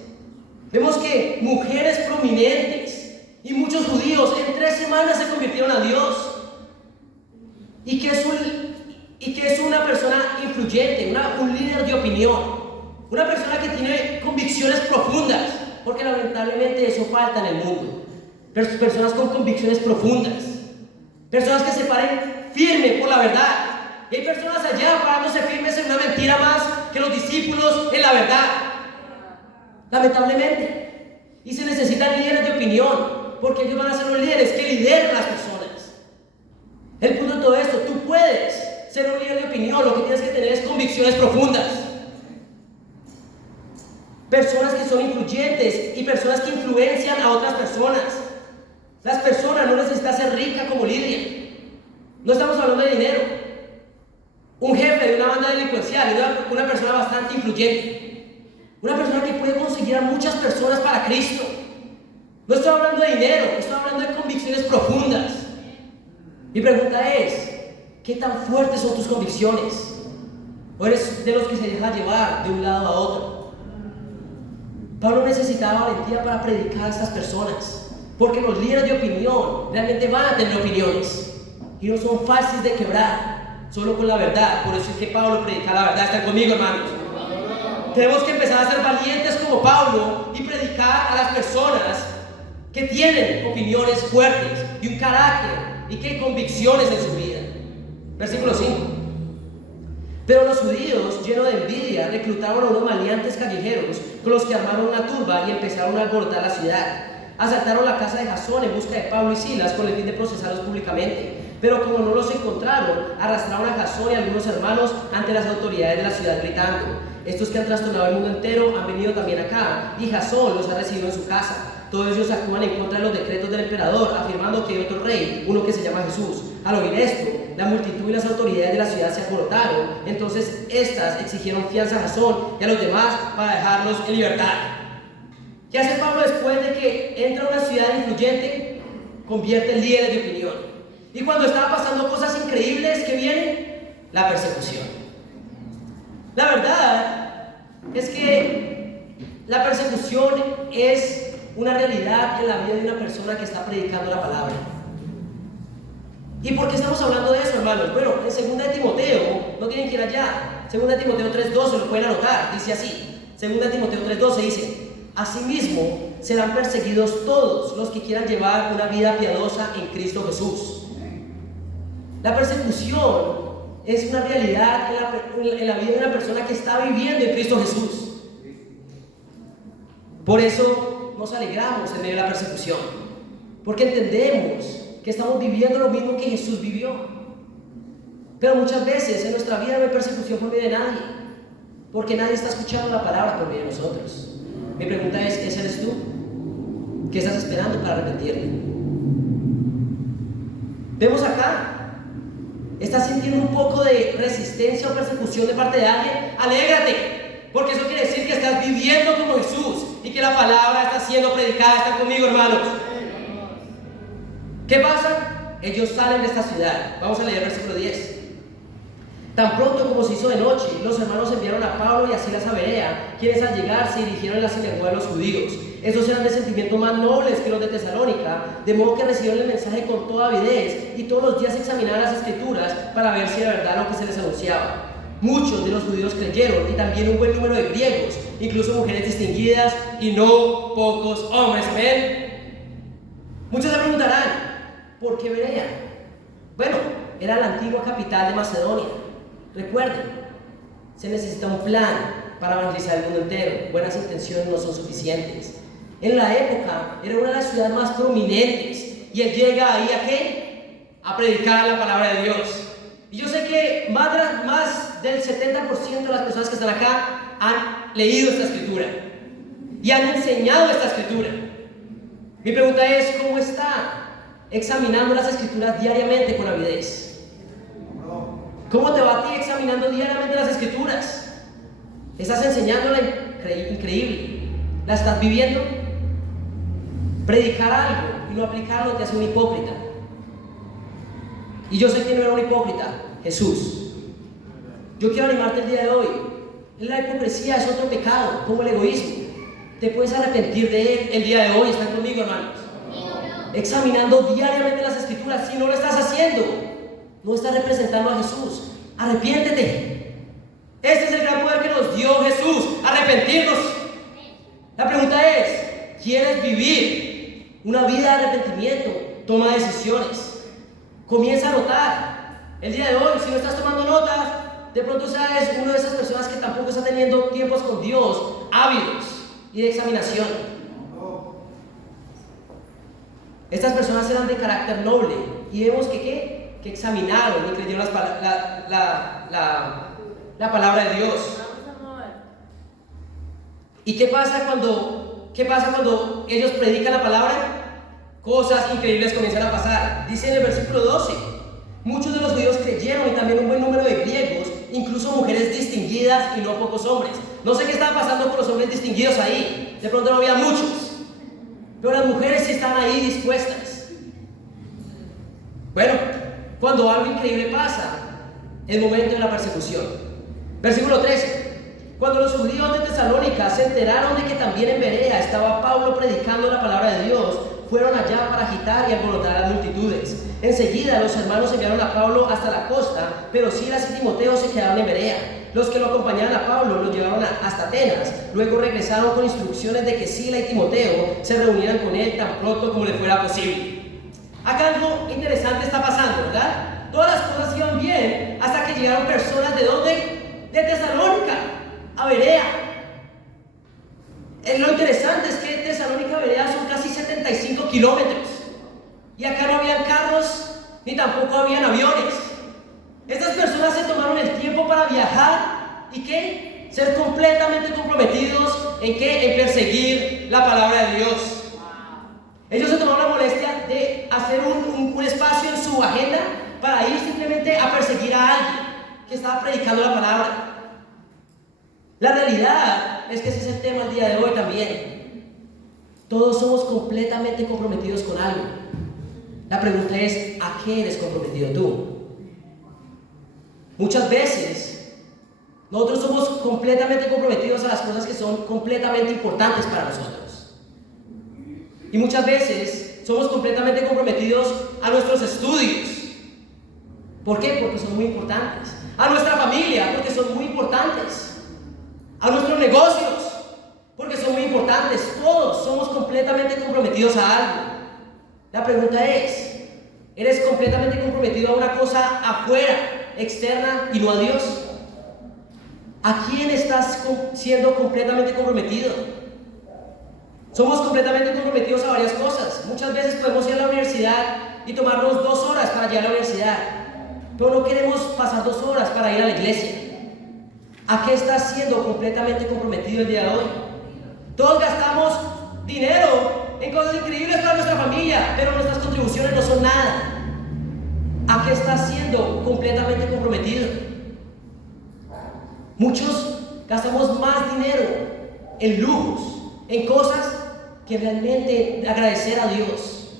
Vemos que mujeres prominentes y muchos judíos en 3 semanas se convirtieron a Dios. ¿Y qué es una persona influyente? Un líder de opinión. Una persona que tiene convicciones profundas. Porque lamentablemente eso falta en el mundo. Personas con convicciones profundas. Personas que se paren firme por la verdad. Y hay personas allá parándose firmes en una mentira más que los discípulos en la verdad. Lamentablemente. Y se necesitan líderes de opinión, porque ellos van a ser los líderes que lideren a las personas. El punto de todo esto, tú puedes ser un líder de opinión, lo que tienes que tener es convicciones profundas. Personas que son influyentes y personas que influencian a otras personas. Las personas no necesitan ser ricas como Lidia. No estamos hablando de dinero. Un jefe de una banda delincuencial es una persona bastante influyente. Una persona que puede conseguir a muchas personas para Cristo. No estoy hablando de dinero, estoy hablando de convicciones profundas. Mi pregunta es, ¿qué tan fuertes son tus convicciones? ¿O eres de los que se deja llevar de un lado a otro? Pablo necesitaba valentía para predicar a estas personas, porque los líderes de opinión realmente van a tener opiniones y no son fáciles de quebrar. Solo con la verdad. Por eso es que Pablo predica la verdad. ¿Están conmigo, hermanos? Tenemos que empezar a ser valientes como Pablo y predicar a las personas que tienen opiniones fuertes y un carácter y que hay convicciones en su vida. Versículo 5. Pero los judíos, llenos de envidia, reclutaron a unos maleantes callejeros con los que armaron una turba y empezaron a alborotar la ciudad. Asaltaron la casa de Jasón en busca de Pablo y Silas con el fin de procesarlos públicamente. Pero como no los encontraron, arrastraron a Jasón y a algunos hermanos ante las autoridades de la ciudad gritando: estos que han trastornado el mundo entero han venido también acá, y Jasón los ha recibido en su casa. Todos ellos actúan en contra de los decretos del emperador, afirmando que hay otro rey, uno que se llama Jesús. Al oír esto, la multitud y las autoridades de la ciudad se alborotaron. Entonces estas exigieron fianza a Jasón y a los demás para dejarlos en libertad. ¿Qué hace Pablo después de que entra a una ciudad influyente? Convierte en líderes de opinión. Y cuando estaba pasando cosas increíbles, ¿qué viene? La persecución. La verdad es que la persecución es una realidad en la vida de una persona que está predicando la palabra. ¿Y por qué estamos hablando de eso, hermanos? Bueno, en 2 Timoteo, no tienen que ir allá, 2 Timoteo 3:12, lo pueden anotar, dice así. 2 Timoteo 3:12 dice: asimismo serán perseguidos todos los que quieran llevar una vida piadosa en Cristo Jesús. La persecución es una realidad en la vida de una persona que está viviendo en Cristo Jesús. Por eso nos alegramos en medio de la persecución, porque entendemos que estamos viviendo lo mismo que Jesús vivió. Pero muchas veces en nuestra vida no hay persecución por medio de nadie, porque nadie está escuchando la palabra por medio de nosotros. Mi pregunta es, ¿ese eres tú? ¿Qué estás esperando para arrepentirte? Vemos acá, ¿estás sintiendo un poco de resistencia o persecución de parte de alguien? ¡Alégrate! Porque eso quiere decir que estás viviendo como Jesús y que la palabra está siendo predicada. ¿Están conmigo, hermanos? ¿Qué pasa? Ellos salen de esta ciudad. Vamos a leer el versículo 10. Tan pronto como se hizo de noche, los hermanos enviaron a Pablo y a Silas a Berea, quienes al llegar se dirigieron a la sinagoga de los judíos. Estos eran de sentimientos más nobles que los de Tesalónica, de modo que recibieron el mensaje con toda avidez y todos los días examinaban las escrituras para ver si era verdad lo que se les anunciaba. Muchos de los judíos creyeron y también un buen número de griegos, incluso mujeres distinguidas y no pocos hombres. ¿Ven? Muchos se preguntarán, ¿por qué Berea? Bueno, era la antigua capital de Macedonia. Recuerden, se necesita un plan para evangelizar el mundo entero. Buenas intenciones no son suficientes. En la época era una de las ciudades más prominentes y él llega ahí ¿a qué? A predicar la palabra de Dios. Y yo sé que más del 70% de las personas que están acá han leído esta escritura. y han enseñado esta escritura. Mi pregunta es, ¿cómo está examinando las escrituras diariamente con avidez? ¿Cómo te va a ti examinando diariamente las escrituras? ¿Estás enseñándola increíble? ¿La estás viviendo? Predicar algo y no aplicarlo te hace un hipócrita. Y yo sé que no era un hipócrita, Jesús. Yo quiero animarte el día de hoy. La hipocresía es otro pecado, como el egoísmo. Te puedes arrepentir de él el día de hoy. ¿Están conmigo, hermanos? Examinando diariamente las escrituras. Si no lo estás haciendo, no estás representando a Jesús. Arrepiéntete. Este es el gran poder que nos dio Jesús, arrepentirnos. La pregunta es, ¿quieres vivir una vida de arrepentimiento? Toma decisiones. Comienza a notar. El día de hoy, si no estás tomando notas, de pronto seas una de esas personas que tampoco está teniendo tiempos con Dios, ávidos y de examinación. Estas personas eran de carácter noble y vemos que examinaron y creyeron la palabra de Dios. ¿Y qué pasa cuando ellos predican la palabra? Cosas increíbles comienzan a pasar. Dice en el versículo 12: muchos de los judíos creyeron y también un buen número de griegos, incluso mujeres distinguidas y no pocos hombres. No sé qué estaba pasando con los hombres distinguidos ahí. De pronto no había muchos, pero las mujeres sí estaban ahí dispuestas. Bueno, cuando algo increíble pasa, el momento de la persecución. Versículo 13. Cuando los judíos de Tesalónica se enteraron de que también en Berea estaba Pablo predicando la palabra de Dios, fueron allá para agitar y alborotar a las multitudes. Enseguida los hermanos enviaron a Pablo hasta la costa, pero Silas y Timoteo se quedaron en Berea. Los que lo acompañaban a Pablo lo llevaron hasta Atenas. Luego regresaron con instrucciones de que Silas y Timoteo se reunieran con él tan pronto como le fuera posible. Acá algo interesante está pasando, ¿verdad? Todas las cosas iban bien hasta que llegaron personas ¿de dónde? De Tesalónica a Berea. Lo interesante es que Tesalónica y Berea son casi 75 kilómetros. Y acá no habían carros, ni tampoco habían aviones. Estas personas se tomaron el tiempo para viajar y ¿qué? Ser completamente comprometidos ¿en qué? En perseguir la palabra de Dios. Ellos se tomaron la molestia de hacer un espacio en su agenda para ir simplemente a perseguir a alguien que estaba predicando la palabra. La realidad es que ese es el tema el día de hoy también. Todos somos completamente comprometidos con algo. La pregunta es, ¿a qué eres comprometido tú? Muchas veces, nosotros somos completamente comprometidos a las cosas que son completamente importantes para nosotros. Y muchas veces somos completamente comprometidos a nuestros estudios. ¿Por qué? Porque son muy importantes. A nuestra familia, porque son muy importantes. A nuestros negocios, porque son muy importantes. Todos somos completamente comprometidos a algo. La pregunta es, ¿eres completamente comprometido a una cosa afuera, externa y no a Dios? ¿A quién estás siendo completamente comprometido? Somos completamente comprometidos a varias cosas. Muchas veces podemos ir a la universidad y tomarnos 2 horas para llegar a la universidad, pero no queremos pasar 2 horas para ir a la iglesia. ¿A qué estás siendo completamente comprometido el día de hoy? Todos gastamos dinero en cosas increíbles para nuestra familia, pero nuestras contribuciones no son nada. ¿A qué estás siendo completamente comprometido? Muchos gastamos más dinero en lujos, en cosas que realmente agradecer a Dios.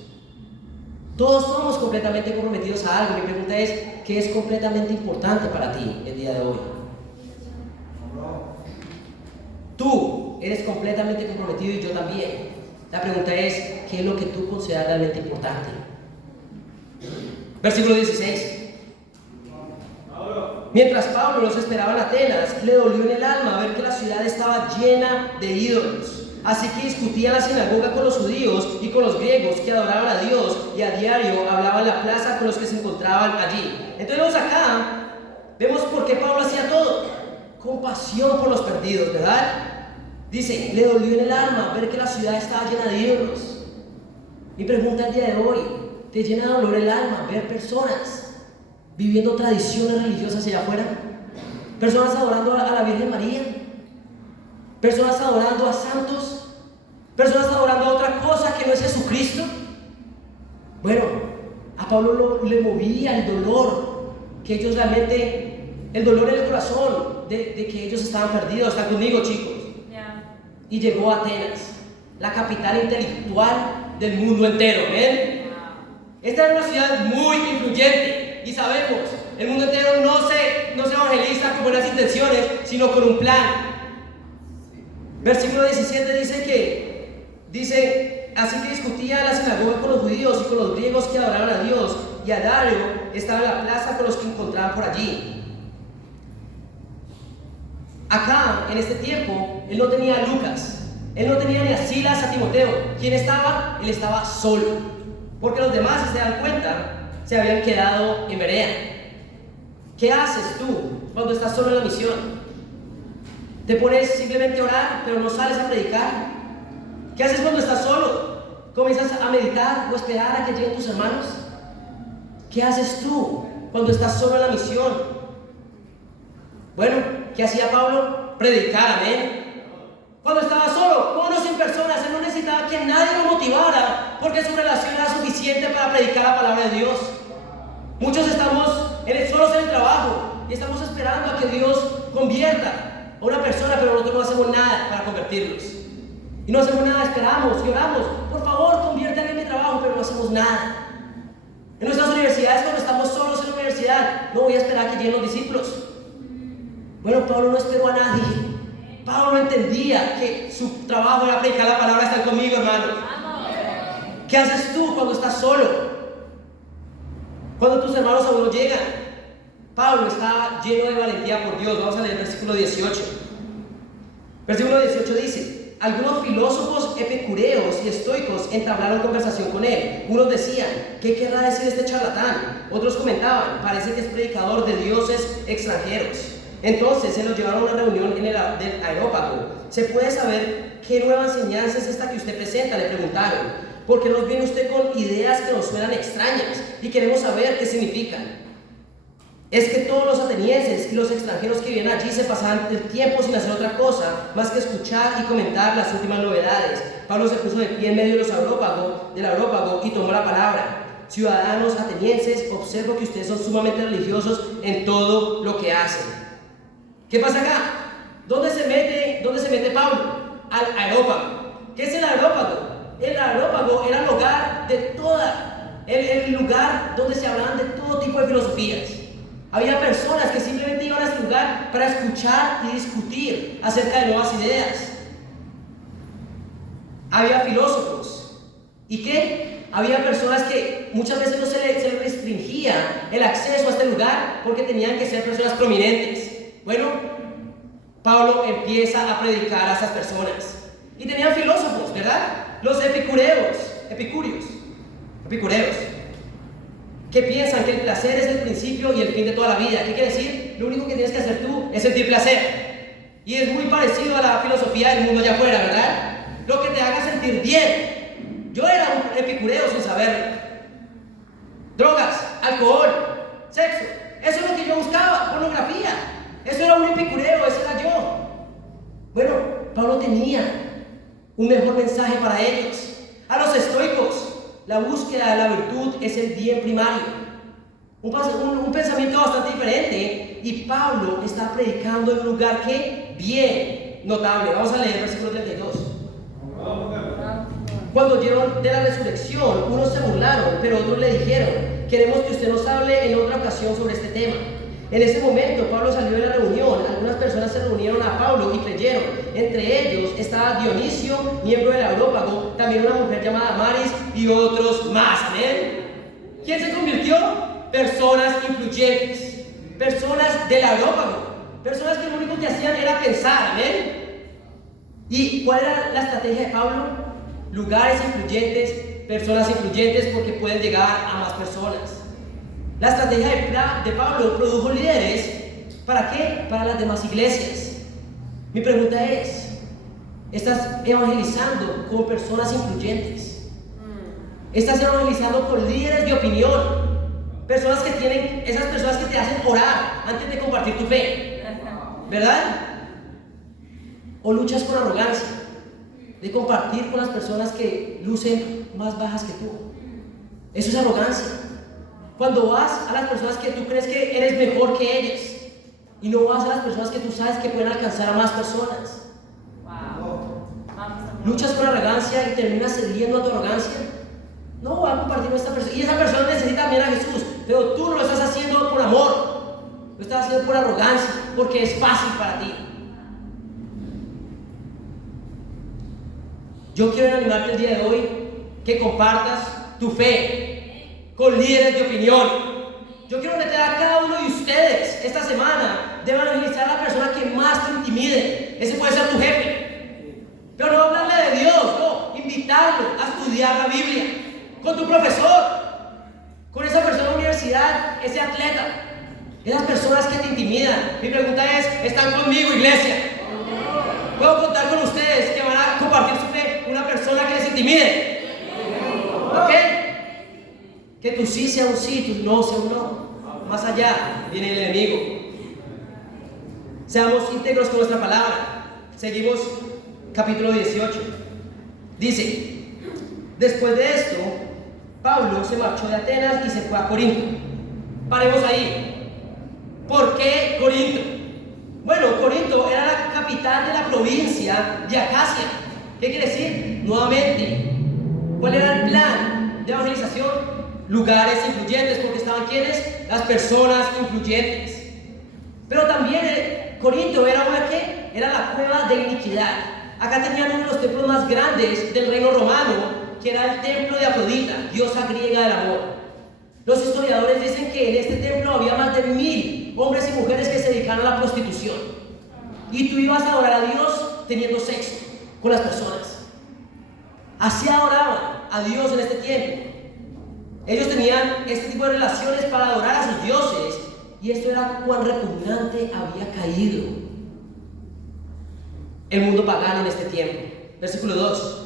Todos somos completamente comprometidos a algo. Mi pregunta es, ¿qué es completamente importante para ti el día de hoy? Tú eres completamente comprometido y yo también. La pregunta es, ¿qué es lo que tú consideras realmente importante? Versículo 16. Mientras Pablo los esperaba en Atenas, le dolió en el alma ver que la ciudad estaba llena de ídolos. Así que discutía en la sinagoga con los judíos y con los griegos que adoraban a Dios, y a diario hablaba en la plaza con los que se encontraban allí. Entonces vemos acá, vemos por qué Pablo hacía todo. Compasión por los perdidos, ¿verdad? Dice, le dolió en el alma ver que la ciudad estaba llena de ídolos. Mi pregunta el día de hoy, ¿te llena de dolor el alma ver personas viviendo tradiciones religiosas allá afuera? Personas adorando a la Virgen María, personas adorando a santos Personas adorando a otra cosa que no es Jesucristo. Bueno, a Pablo le movía el dolor, que ellos realmente, el dolor en el corazón de que ellos estaban perdidos. Están conmigo, chicos. Y llegó a Atenas, la capital intelectual del mundo entero. ¿Ven? Esta era una ciudad muy influyente y sabemos, el mundo entero no se evangeliza con buenas intenciones, sino con un plan. Versículo 17 dice, así que discutía en la sinagoga con los judíos y con los griegos que adoraban a Dios, y a Dario estaba en la plaza con los que encontraban por allí. Acá, en este tiempo, él no tenía a Lucas, él no tenía ni a Silas, a Timoteo. ¿Quién estaba? Él estaba solo, porque los demás, si se dan cuenta, se habían quedado en Berea. ¿Qué haces tú cuando estás solo en la misión? ¿Te pones simplemente a orar, pero no sales a predicar? ¿Qué haces cuando estás solo? ¿Comienzas a meditar o esperar a que lleguen tus hermanos? ¿Qué haces tú cuando estás solo en la misión? Bueno, ¿qué hacía Pablo? Predicar, amén. Cuando estaba solo, con o sin personas, él no necesitaba que nadie lo motivara, porque su relación era suficiente para predicar la palabra de Dios. Muchos estamos solos en el trabajo y estamos esperando a que Dios convierta a una persona, pero nosotros no hacemos nada para convertirlos. Y no hacemos nada, esperamos y oramos, por favor, conviértanme en mi trabajo, pero no hacemos nada. En nuestras universidades, cuando estamos solos en la universidad, no voy a esperar a que lleguen los discípulos. Bueno, Pablo no esperó a nadie. Pablo entendía que su trabajo era predicar la palabra. Están conmigo, hermanos. ¿Qué haces tú cuando estás solo? Cuando tus hermanos aún no llegan. Pablo estaba lleno de valentía por Dios. Vamos a leer el versículo 18. Versículo 18 dice: algunos filósofos epicureos y estoicos entablaron conversación con él. Unos decían: ¿qué querrá decir este charlatán? Otros comentaban: parece que es predicador de dioses extranjeros. Entonces se los llevaron a una reunión en el Areópago. ¿Se puede saber qué nueva enseñanza es esta que usted presenta?, le preguntaron. ¿Por qué nos viene usted con ideas que nos suenan extrañas y queremos saber qué significan? Es que todos los atenienses y los extranjeros que vienen allí se pasaban el tiempo sin hacer otra cosa más que escuchar y comentar las últimas novedades. Pablo se puso de pie en medio del Areópago y tomó la palabra. Ciudadanos atenienses, observo que ustedes son sumamente religiosos en todo lo que hacen. ¿Qué pasa acá? ¿Dónde se mete Pablo? Al Areópago. ¿Qué es el Areópago? El Areópago era el lugar el lugar donde se hablaban de todo tipo de filosofías. Había personas que simplemente iban a este lugar para escuchar y discutir acerca de nuevas ideas. Había filósofos. ¿Y qué? Había personas que muchas veces no se les restringía el acceso a este lugar porque tenían que ser personas prominentes. Bueno, Pablo empieza a predicar a esas personas. Y tenían filósofos, ¿verdad? Los epicúreos, que piensan que el placer es el principio y el fin de toda la vida. ¿Qué quiere decir? Lo único que tienes que hacer tú es sentir placer. Y es muy parecido a la filosofía del mundo allá afuera, ¿verdad? Lo que te haga sentir bien. Yo era un epicúreo sin saberlo. Drogas, alcohol, sexo. Eso es lo que yo buscaba, pornografía. Eso era un epicúreo, ese era yo. Bueno, Pablo tenía un mejor mensaje para ellos. A los estoicos, la búsqueda de la virtud es el bien primario. Un pensamiento bastante diferente. Y Pablo está predicando en un lugar que bien notable. Vamos a leer el versículo 32. Cuando oyeron de la resurrección, unos se burlaron, pero otros le dijeron: queremos que usted nos hable en otra ocasión sobre este tema. En ese momento Pablo salió de la reunión. Algunas personas se reunieron a Pablo y creyeron. Entre ellos estaba Dionisio, miembro del Areópago, también una mujer llamada Maris y otros más. ¿Amén? ¿Quién se convirtió? Personas influyentes, personas del Areópago, personas que lo único que hacían era pensar. ¿Amén? ¿Y cuál era la estrategia de Pablo? Lugares influyentes, personas influyentes, porque pueden llegar a más personas. La estrategia de Pablo produjo líderes. ¿Para qué? Para las demás iglesias. Mi pregunta es: ¿estás evangelizando con personas influyentes? ¿Estás evangelizando con líderes de opinión? Esas personas que te hacen orar antes de compartir tu fe, ¿verdad? ¿O luchas con arrogancia? de compartir con las personas que lucen más bajas que tú. Eso es arrogancia. Cuando vas a las personas que tú crees que eres mejor que ellas y no vas a las personas que tú sabes que pueden alcanzar a más personas. Luchas con arrogancia y terminas cediendo a tu arrogancia. No voy a compartir con esta persona. Y esa persona necesita también a Jesús, pero tú no lo estás haciendo por amor, lo estás haciendo por arrogancia, porque es fácil para ti. Yo quiero animarte el día de hoy que compartas tu fe con líderes de opinión. Yo quiero meter a cada uno de ustedes esta semana de evangelizar a la persona que más te intimide. Ese puede ser tu jefe. Pero no hablarle de Dios, no, invitarlo a estudiar la Biblia con tu profesor, con esa persona de la universidad, ese atleta, esas personas que te intimidan. Mi pregunta es, ¿están conmigo, iglesia? ¿Puedo contar con ustedes que van a compartir su fe con una persona que les intimide? ¿Ok? Que tu sí sea un sí, tu no sea un no. Más allá viene el enemigo. Seamos íntegros con nuestra palabra. Seguimos capítulo 18. Dice: después de esto, Pablo se marchó de Atenas y se fue a Corinto. Paremos ahí. ¿Por qué Corinto? Bueno, Corinto era la capital de la provincia de Acacia. ¿Qué quiere decir? Nuevamente, ¿cuál era el plan de evangelización? Lugares influyentes, porque estaban ¿quiénes? Las personas influyentes. Pero también Corinto era una ¿qué? Era la cueva de iniquidad. Acá tenían uno de los templos más grandes del reino romano, que era el templo de Afrodita, diosa griega del amor. Los historiadores dicen que en este templo había más de 1000 hombres y mujeres que se dedicaban a la prostitución. Y tú ibas a adorar a Dios teniendo sexo con las personas. Así adoraban a Dios en este tiempo. Ellos tenían este tipo de relaciones para adorar a sus dioses, y esto era cuán repugnante había caído el mundo pagano en este tiempo. Versículo 2.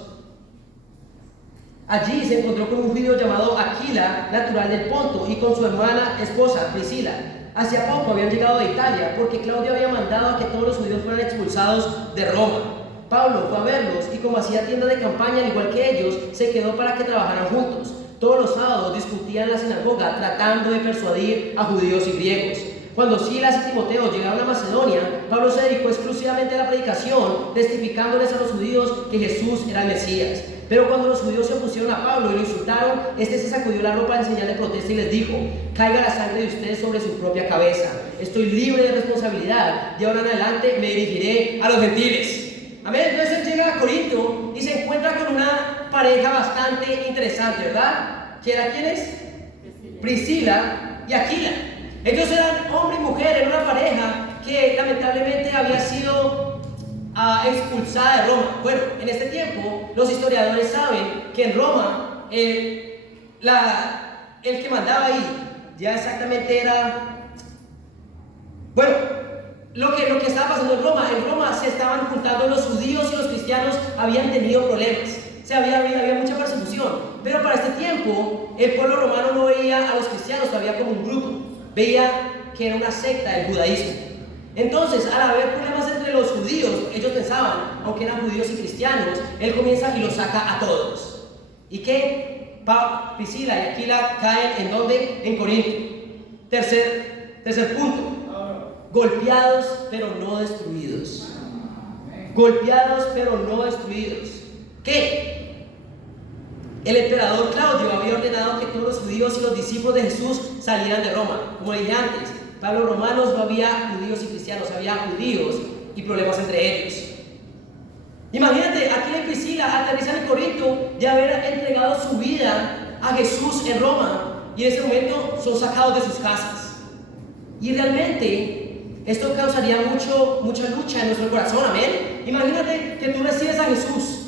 Allí se encontró con un judío llamado Aquila, natural del Ponto, y con su hermana esposa Priscila. Hacía poco habían llegado de Italia, porque Claudio había mandado a que todos los judíos fueran expulsados de Roma. Pablo fue a verlos, y como hacía tienda de campaña al igual que ellos, se quedó para que trabajaran juntos. Todos los sábados discutían en la sinagoga, tratando de persuadir a judíos y griegos. Cuando Silas y Timoteo llegaron a Macedonia, Pablo se dedicó exclusivamente a la predicación, testificándoles a los judíos que Jesús era el Mesías. Pero cuando los judíos se opusieron a Pablo y lo insultaron, este se sacudió la ropa en señal de protesta y les dijo: caiga la sangre de ustedes sobre su propia cabeza. Estoy libre de responsabilidad. De ahora en adelante me dirigiré a los gentiles. Amén. Entonces él llega a Corinto y se encuentra con una pareja bastante interesante, ¿verdad? ¿Que era quiénes? Priscila y Aquila. Ellos eran hombre y mujer, era una pareja que lamentablemente había sido expulsada de Roma. Bueno, en este tiempo los historiadores saben que en Roma el que mandaba ahí ya exactamente era, bueno, lo que estaba pasando en Roma se estaban juntando los judíos y los cristianos habían tenido problemas. O sea, había mucha persecución. Pero para este tiempo el pueblo romano no veía a los cristianos todavía como un grupo, veía que era una secta del judaísmo. Entonces, al haber problemas entre los judíos, ellos pensaban, aunque eran judíos y cristianos, él comienza y los saca a todos. ¿Y qué? Priscila y Aquila caen ¿en dónde? En Corinto. Tercer punto. Golpeados pero no destruidos. Golpeados pero no destruidos. ¿Qué? El emperador Claudio había ordenado que todos los judíos y los discípulos de Jesús salieran de Roma. Como dije antes, para los romanos no había judíos y cristianos, había judíos y problemas entre ellos. Imagínate, Aquila y Priscila aterrizan en Corinto de haber entregado su vida a Jesús en Roma, y en ese momento son sacados de sus casas. Y realmente esto causaría mucha lucha en nuestro corazón, amén. Imagínate que tú recibes a Jesús,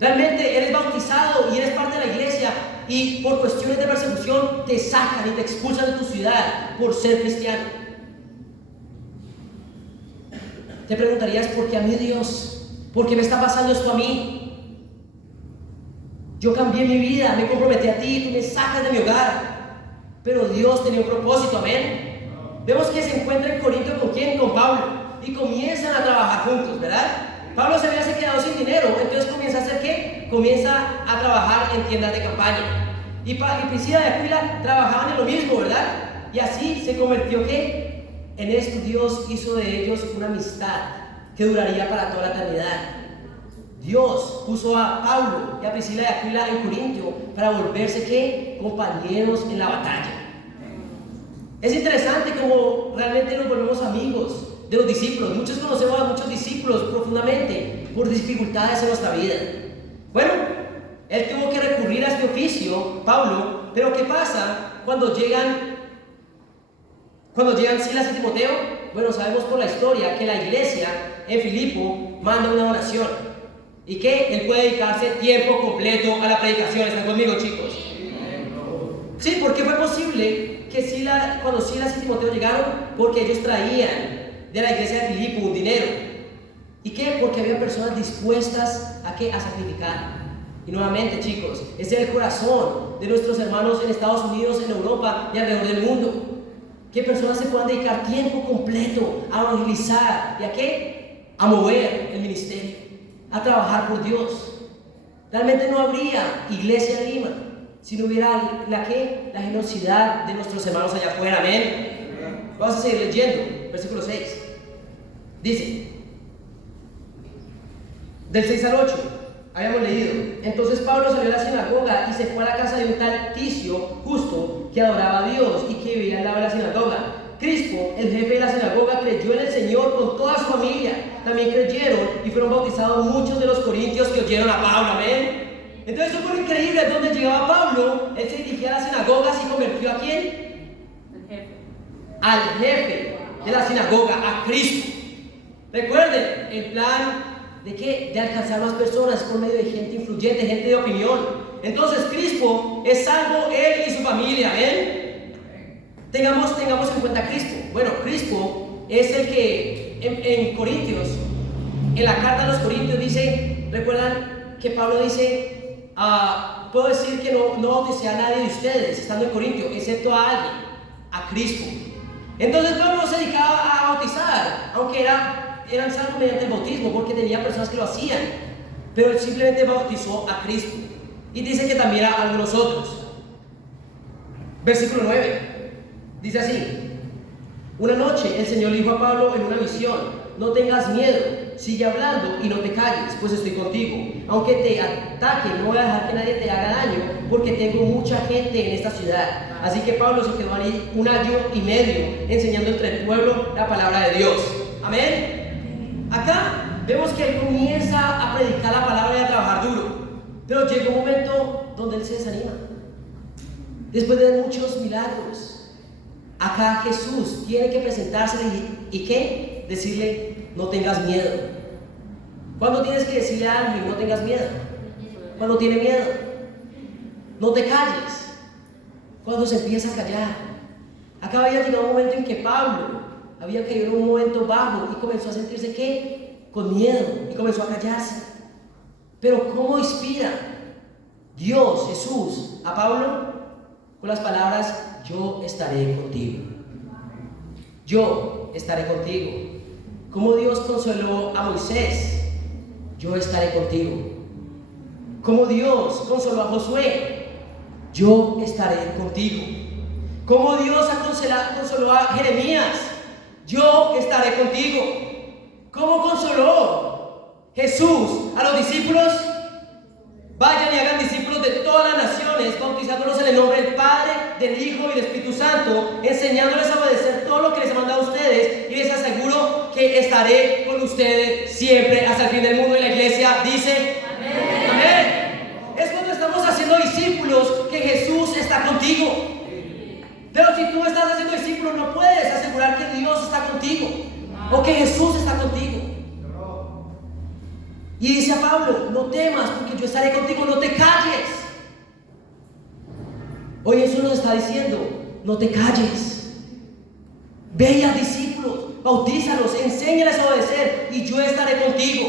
realmente eres bautizado y eres parte de la iglesia, y por cuestiones de persecución te sacan y te expulsan de tu ciudad por ser cristiano. Te preguntarías: ¿por qué a mí, Dios? ¿Por qué me está pasando esto a mí? Yo cambié mi vida, me comprometí a ti, tú me sacas de mi hogar. Pero Dios tenía un propósito, amén. Vemos que se encuentra en Corinto ¿con quién? Con Pablo, y comienzan a trabajar juntos, ¿verdad? Pablo se había quedado sin dinero, entonces comienza a hacer ¿qué? Comienza a trabajar en tiendas de campaña. Y Priscila y Aquila trabajaban en lo mismo, ¿verdad? Y así se convirtió ¿qué? En esto Dios hizo de ellos una amistad que duraría para toda la eternidad. Dios puso a Pablo y a Priscila y Aquila en Corintio para volverse ¿qué? Compañeros en la batalla. Es interesante cómo realmente nos volvemos amigos de los discípulos. Muchos conocemos a muchos discípulos profundamente por dificultades en nuestra vida. Bueno, él tuvo que recurrir a este oficio, Pablo, pero ¿qué pasa cuando llegan Silas y Timoteo? Bueno, sabemos por la historia que la iglesia en Filipo manda una oración y que él puede dedicarse tiempo completo a la predicación. ¿Están conmigo, chicos? Sí, porque fue posible que cuando Silas y Timoteo llegaron, porque ellos traían de la iglesia de Filipo un dinero. ¿Y qué? Porque había personas dispuestas a ¿qué? A sacrificar. Y nuevamente, chicos, ese es el corazón de nuestros hermanos en Estados Unidos, en Europa y alrededor del mundo. Que personas se puedan dedicar tiempo completo a evangelizar y a ¿qué? A mover el ministerio, a trabajar por Dios. Realmente no habría iglesia en Lima si no hubiera la generosidad de nuestros hermanos allá afuera. Amén. Vamos a seguir leyendo, versículo 6. Dice, del 6 al 8, habíamos leído. Entonces Pablo salió a la sinagoga y se fue a la casa de un tal Ticio, justo, que adoraba a Dios y que vivía al lado de la sinagoga. Crispo, el jefe de la sinagoga, creyó en el Señor con toda su familia. También creyeron y fueron bautizados muchos de los corintios que oyeron a Pablo. Amén. Entonces eso fue increíble. Donde llegaba Pablo, él se dirigía a las sinagogas y convirtió ¿a quién? El jefe. Al jefe de la sinagoga, a Crispo. Recuerden, el plan ¿de qué? De alcanzar más personas por medio de gente influyente, gente de opinión. Entonces Crispo es salvo él y su familia. ¿Ven? Tengamos en cuenta a Crispo. Bueno, Crispo es el que en Corintios, en la carta a los Corintios dice, recuerdan que Pablo dice, puedo decir que no bauticé a nadie de ustedes estando en Corintio, excepto a alguien, a Crispo. Entonces Pablo no se dedicaba a bautizar, aunque eran salvos mediante el bautismo, porque tenía personas que lo hacían, pero él simplemente bautizó a Crispo. Y dice que también a algunos otros. Versículo 9, dice así: una noche el Señor le dijo a Pablo en una visión: no tengas miedo, sigue hablando y no te calles, pues estoy contigo. Aunque te ataquen, no voy a dejar que nadie te haga daño, porque tengo mucha gente en esta ciudad. Así que Pablo se quedó ahí 1 año y medio enseñando entre el pueblo la palabra de Dios. Amén. Acá vemos que él comienza a predicar la palabra y a trabajar duro, pero llega un momento donde él se desanima. Después de muchos milagros, acá Jesús tiene que presentarse y ¿qué? Decirle: no tengas miedo. ¿Cuándo tienes que decirle a alguien no tengas miedo? Cuando tiene miedo. No te calles. Cuando se empieza a callar. Acá había llegado un momento en que Pablo había caído en un momento bajo y comenzó a sentirse ¿qué? Con miedo, y comenzó a callarse. Pero ¿cómo inspira Dios, Jesús, a Pablo? Con las palabras: yo estaré contigo. Yo estaré contigo. Como Dios consoló a Moisés: yo estaré contigo. Como Dios consoló a Josué: yo estaré contigo. Como Dios consoló a Jeremías: yo estaré contigo. Como consoló Jesús a los discípulos: vayan y hagan discípulos de todas las naciones, bautizándolos en el nombre del Padre, del Hijo y del Espíritu Santo, enseñándoles a obedecer todo lo que les he mandado a ustedes, y les aseguro que estaré con ustedes siempre hasta el fin del mundo. Y la iglesia dice: amén. Amén. Es cuando estamos haciendo discípulos que Jesús está contigo. Pero si tú estás haciendo discípulos, no puedes asegurar que Dios está contigo o que Jesús está contigo. Y dice a Pablo: no temas, porque yo estaré contigo, no te calles. Hoy Jesús nos está diciendo: no te calles. Ve y haz discípulos, bautízalos, enséñales a obedecer, y yo estaré contigo.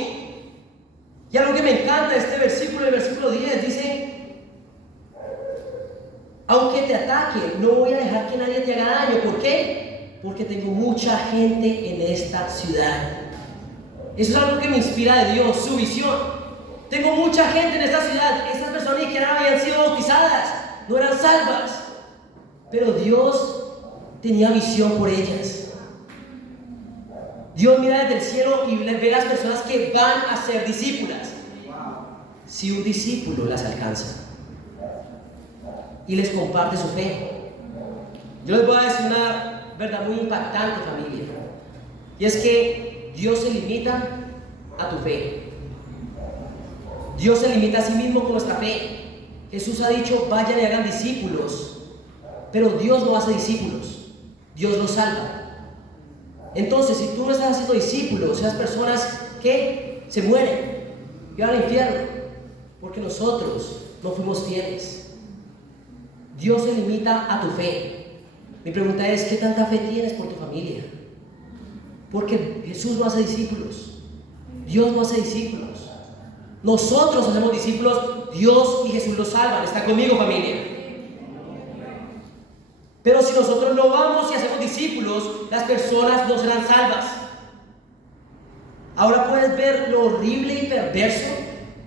Y algo que me encanta de este versículo, el versículo 10, dice: aunque te ataquen, no voy a dejar que nadie te haga daño. ¿Por qué? Porque tengo mucha gente en esta ciudad. Eso es algo que me inspira de Dios, su visión. Tengo mucha gente en esta ciudad, estas personas ni siquiera habían sido bautizadas, no eran salvas, pero Dios tenía visión por ellas. Dios mira desde el cielo y ve las personas que van a ser discípulas. Si un discípulo las alcanza y les comparte su fe. Yo les voy a decir una verdad muy impactante, familia, y es que Dios se limita a tu fe. Dios se limita a sí mismo con nuestra fe. Jesús ha dicho, vayan y hagan discípulos, pero Dios no hace discípulos, Dios los salva. Entonces, si tú no estás haciendo discípulos, esas personas que se mueren y van al infierno, porque nosotros no fuimos fieles. Dios se limita a tu fe. Mi pregunta es, ¿qué tanta fe tienes por tu familia? Porque Jesús no hace discípulos, Dios no hace discípulos. Nosotros hacemos discípulos, Dios y Jesús los salvan. ¿Está conmigo, familia? Pero si nosotros no vamos y hacemos discípulos, las personas no serán salvas. Ahora puedes ver lo horrible y perverso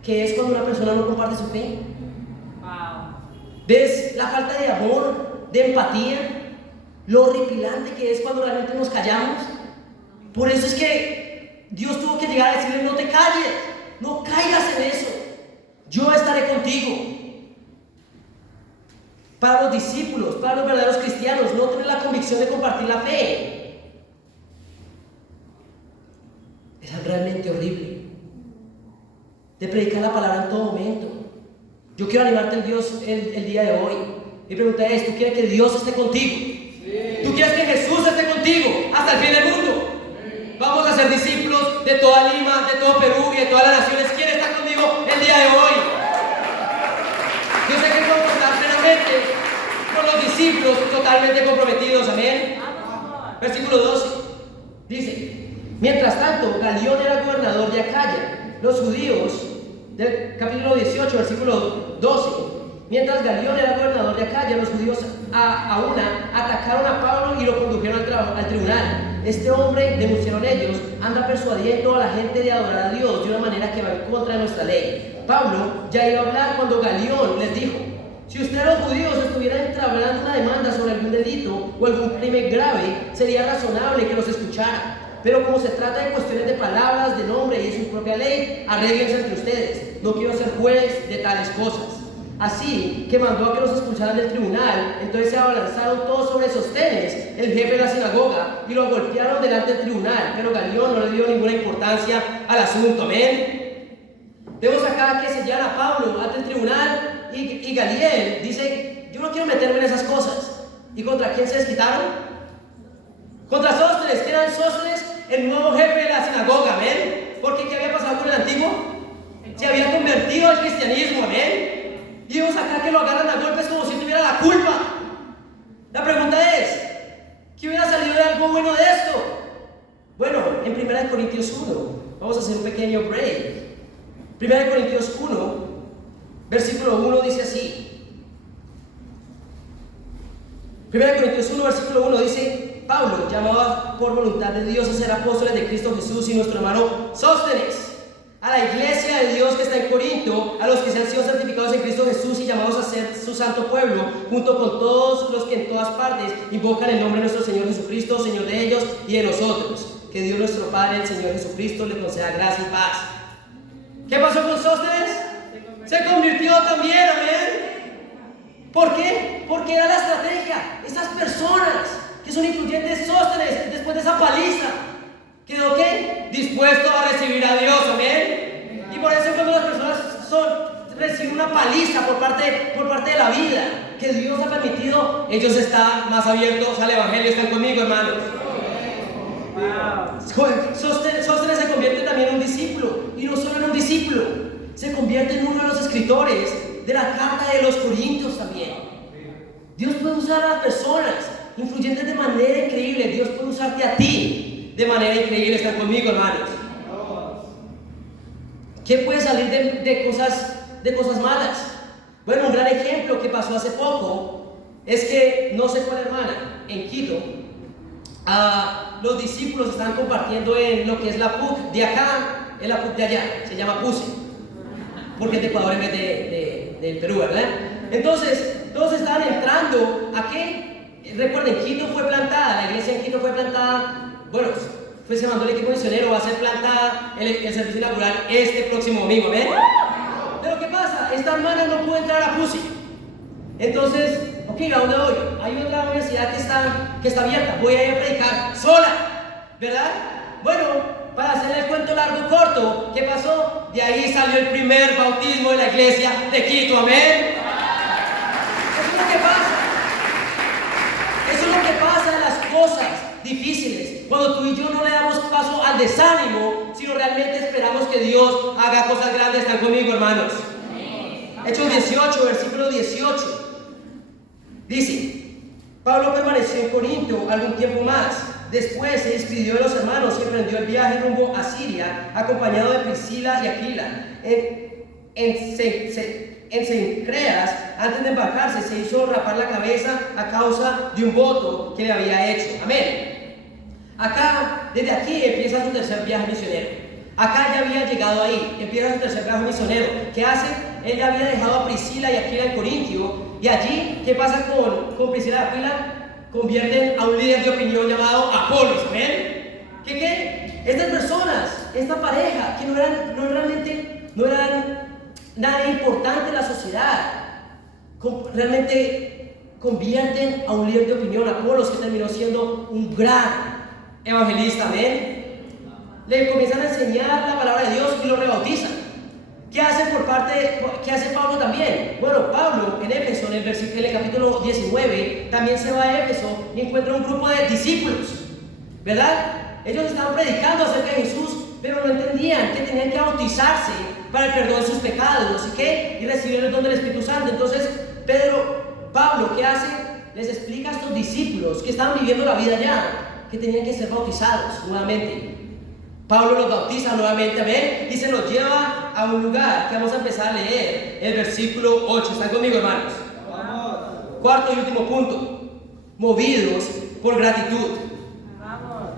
que es cuando una persona no comparte su fe. ¿Ves la falta de amor, de empatía? Lo horripilante que es cuando realmente nos callamos. Por eso es que Dios tuvo que llegar a decirle, no te calles, no caigas en eso, yo estaré contigo. Para los discípulos, para los verdaderos cristianos, no tener la convicción de compartir la fe es realmente horrible. De predicar la palabra en todo momento. Yo quiero animarte el día de hoy. Mi pregunta es, ¿tú quieres que Dios esté contigo? Sí. ¿Tú quieres que Jesús esté contigo hasta el fin del mundo? Sí. Vamos a ser discípulos de toda Lima, de todo Perú y de todas las naciones. ¿Quién está conmigo el día de hoy? Yo sé que podemos estar plenamente con los discípulos totalmente comprometidos. Amén. Versículo 12 dice, mientras tanto, Galión era gobernador de Acaya. Los judíos, del capítulo 18, versículo 12. Mientras Galión era gobernador de Acaya, los judíos atacaron a Pablo y lo condujeron al tribunal. Este hombre, denunciaron ellos, anda persuadiendo a la gente de adorar a Dios de una manera que va en contra de nuestra ley. Pablo ya iba a hablar cuando Galión les dijo, si ustedes los judíos estuvieran entablando una demanda sobre algún delito o algún crimen grave, sería razonable que los escuchara. Pero como se trata de cuestiones de palabras, de nombre y de su propia ley, arréglense entre ustedes. No quiero ser juez de tales cosas. Así que mandó a que los expulsaran del tribunal. Entonces se abalanzaron todos sobre Sóstenes, el jefe de la sinagoga, y lo golpearon delante del tribunal. Pero Galión no le dio ninguna importancia al asunto. Amén. Vemos acá que se llevan a Pablo ante el tribunal y Galiel dice, yo no quiero meterme en esas cosas. ¿Y contra quién se desquitaron? Contra Sóstenes. ¿Quién era Sóstenes? El nuevo jefe de la sinagoga. Amén. Porque ¿qué había pasado con el antiguo? Se había convertido al cristianismo. Amén. Y vemos acá que lo agarran a golpes como si tuviera la culpa. La pregunta es, ¿qué hubiera salido de algo bueno de esto? Bueno, en 1 Corintios 1, vamos a hacer un pequeño break. 1 Corintios 1, versículo 1 dice así. 1 Corintios 1, versículo 1 dice, Pablo, llamado por voluntad de Dios a ser apóstoles de Cristo Jesús, y nuestro hermano Sóstenes, a la iglesia de Dios que está en Corinto, a los que se han sido santificados en Cristo Jesús y llamados a ser su santo pueblo, junto con todos los que en todas partes invocan el nombre de nuestro Señor Jesucristo, Señor de ellos y de nosotros. Que Dios nuestro Padre, el Señor Jesucristo, le conceda gracia y paz. ¿Qué pasó con Sóstenes? Se convirtió también, amén. ¿Por qué? Porque era la estrategia. Esas personas que son influyentes, Sóstenes, después de esa paliza, ¿quedó qué? Dispuesto a recibir a Dios, amén. Y por eso cuando las personas reciben una paliza por parte de la vida que Dios ha permitido, ellos están más abiertos al evangelio. ¿Están conmigo, hermanos? Sóstenes se convierte también en un discípulo, y no solo en un discípulo, se convierte en uno de los escritores de la carta de los Corintios también. Dios puede usar a las personas influyentes de manera increíble. Dios puede usarte a ti de manera increíble. ¿Están conmigo, hermanos? ¿Qué puede salir de cosas malas? Bueno, un gran ejemplo que pasó hace poco es que, no sé cuál hermana, en Quito, los discípulos estaban compartiendo en lo que es la PUC de acá, es la PUC de allá, se llama PUSE, porque es de Ecuador en vez del Perú, ¿verdad? Entonces, todos estaban entrando a qué. Recuerden, Quito fue plantada, la iglesia en Quito fue plantada, bueno, pues se mandó el equipo misionero, va a ser plantada el servicio inaugural este próximo domingo, ¿ven? Pero ¿qué pasa? Esta hermana no pudo entrar a PUSE. Entonces, ok, ¿a dónde voy? Hay otra universidad que está abierta, voy a ir a predicar sola, ¿verdad? Bueno, para hacerle el cuento largo corto, ¿qué pasó? De ahí salió el primer bautismo de la iglesia de Quito, amén. Eso es lo que pasa. Eso es lo que pasa en las cosas difíciles, cuando tú y yo no le damos paso al desánimo, sino realmente esperamos que Dios haga cosas grandes. ¿Están conmigo, hermanos? Hechos 18, versículo 18. Dice: Pablo permaneció en Corinto algún tiempo más. Después se despidió de los hermanos y emprendió el viaje rumbo a Siria, acompañado de Priscila y Aquila. En Cencreas, antes de embarcarse, se hizo rapar la cabeza a causa de un voto que le había hecho. Amén. Acá, desde aquí empieza su tercer viaje misionero. Acá ya había llegado ahí, empieza su tercer viaje misionero. ¿Qué hace? Él ya había dejado a Priscila y Aquila en Corintio. Y allí, ¿qué pasa con Priscila y Aquila? Convierten a un líder de opinión llamado Apolos. ¿Ven? ¿Qué? Estas personas, esta pareja, que no eran nada importante en la sociedad, realmente convierten a un líder de opinión, Apolos, que terminó siendo un gran evangelista. ¿Ven? Le comienzan a enseñar la palabra de Dios y lo rebautizan. ¿Qué hace Pablo también? Bueno, Pablo en Éfeso, en el capítulo 19, también se va a Éfeso y encuentra un grupo de discípulos, ¿verdad? Ellos estaban predicando acerca de Jesús, pero no entendían que tenían que bautizarse para el perdón de sus pecados y recibir el don del Espíritu Santo. Entonces, Pablo, ¿qué hace? Les explica a estos discípulos que estaban viviendo la vida ya, que tenían que ser bautizados nuevamente. Pablo los bautiza nuevamente, amén, y se los lleva a un lugar que vamos a empezar a leer, el versículo 8. ¿Están conmigo, hermanos? Vamos. Cuarto y último punto: movidos por gratitud. Vamos.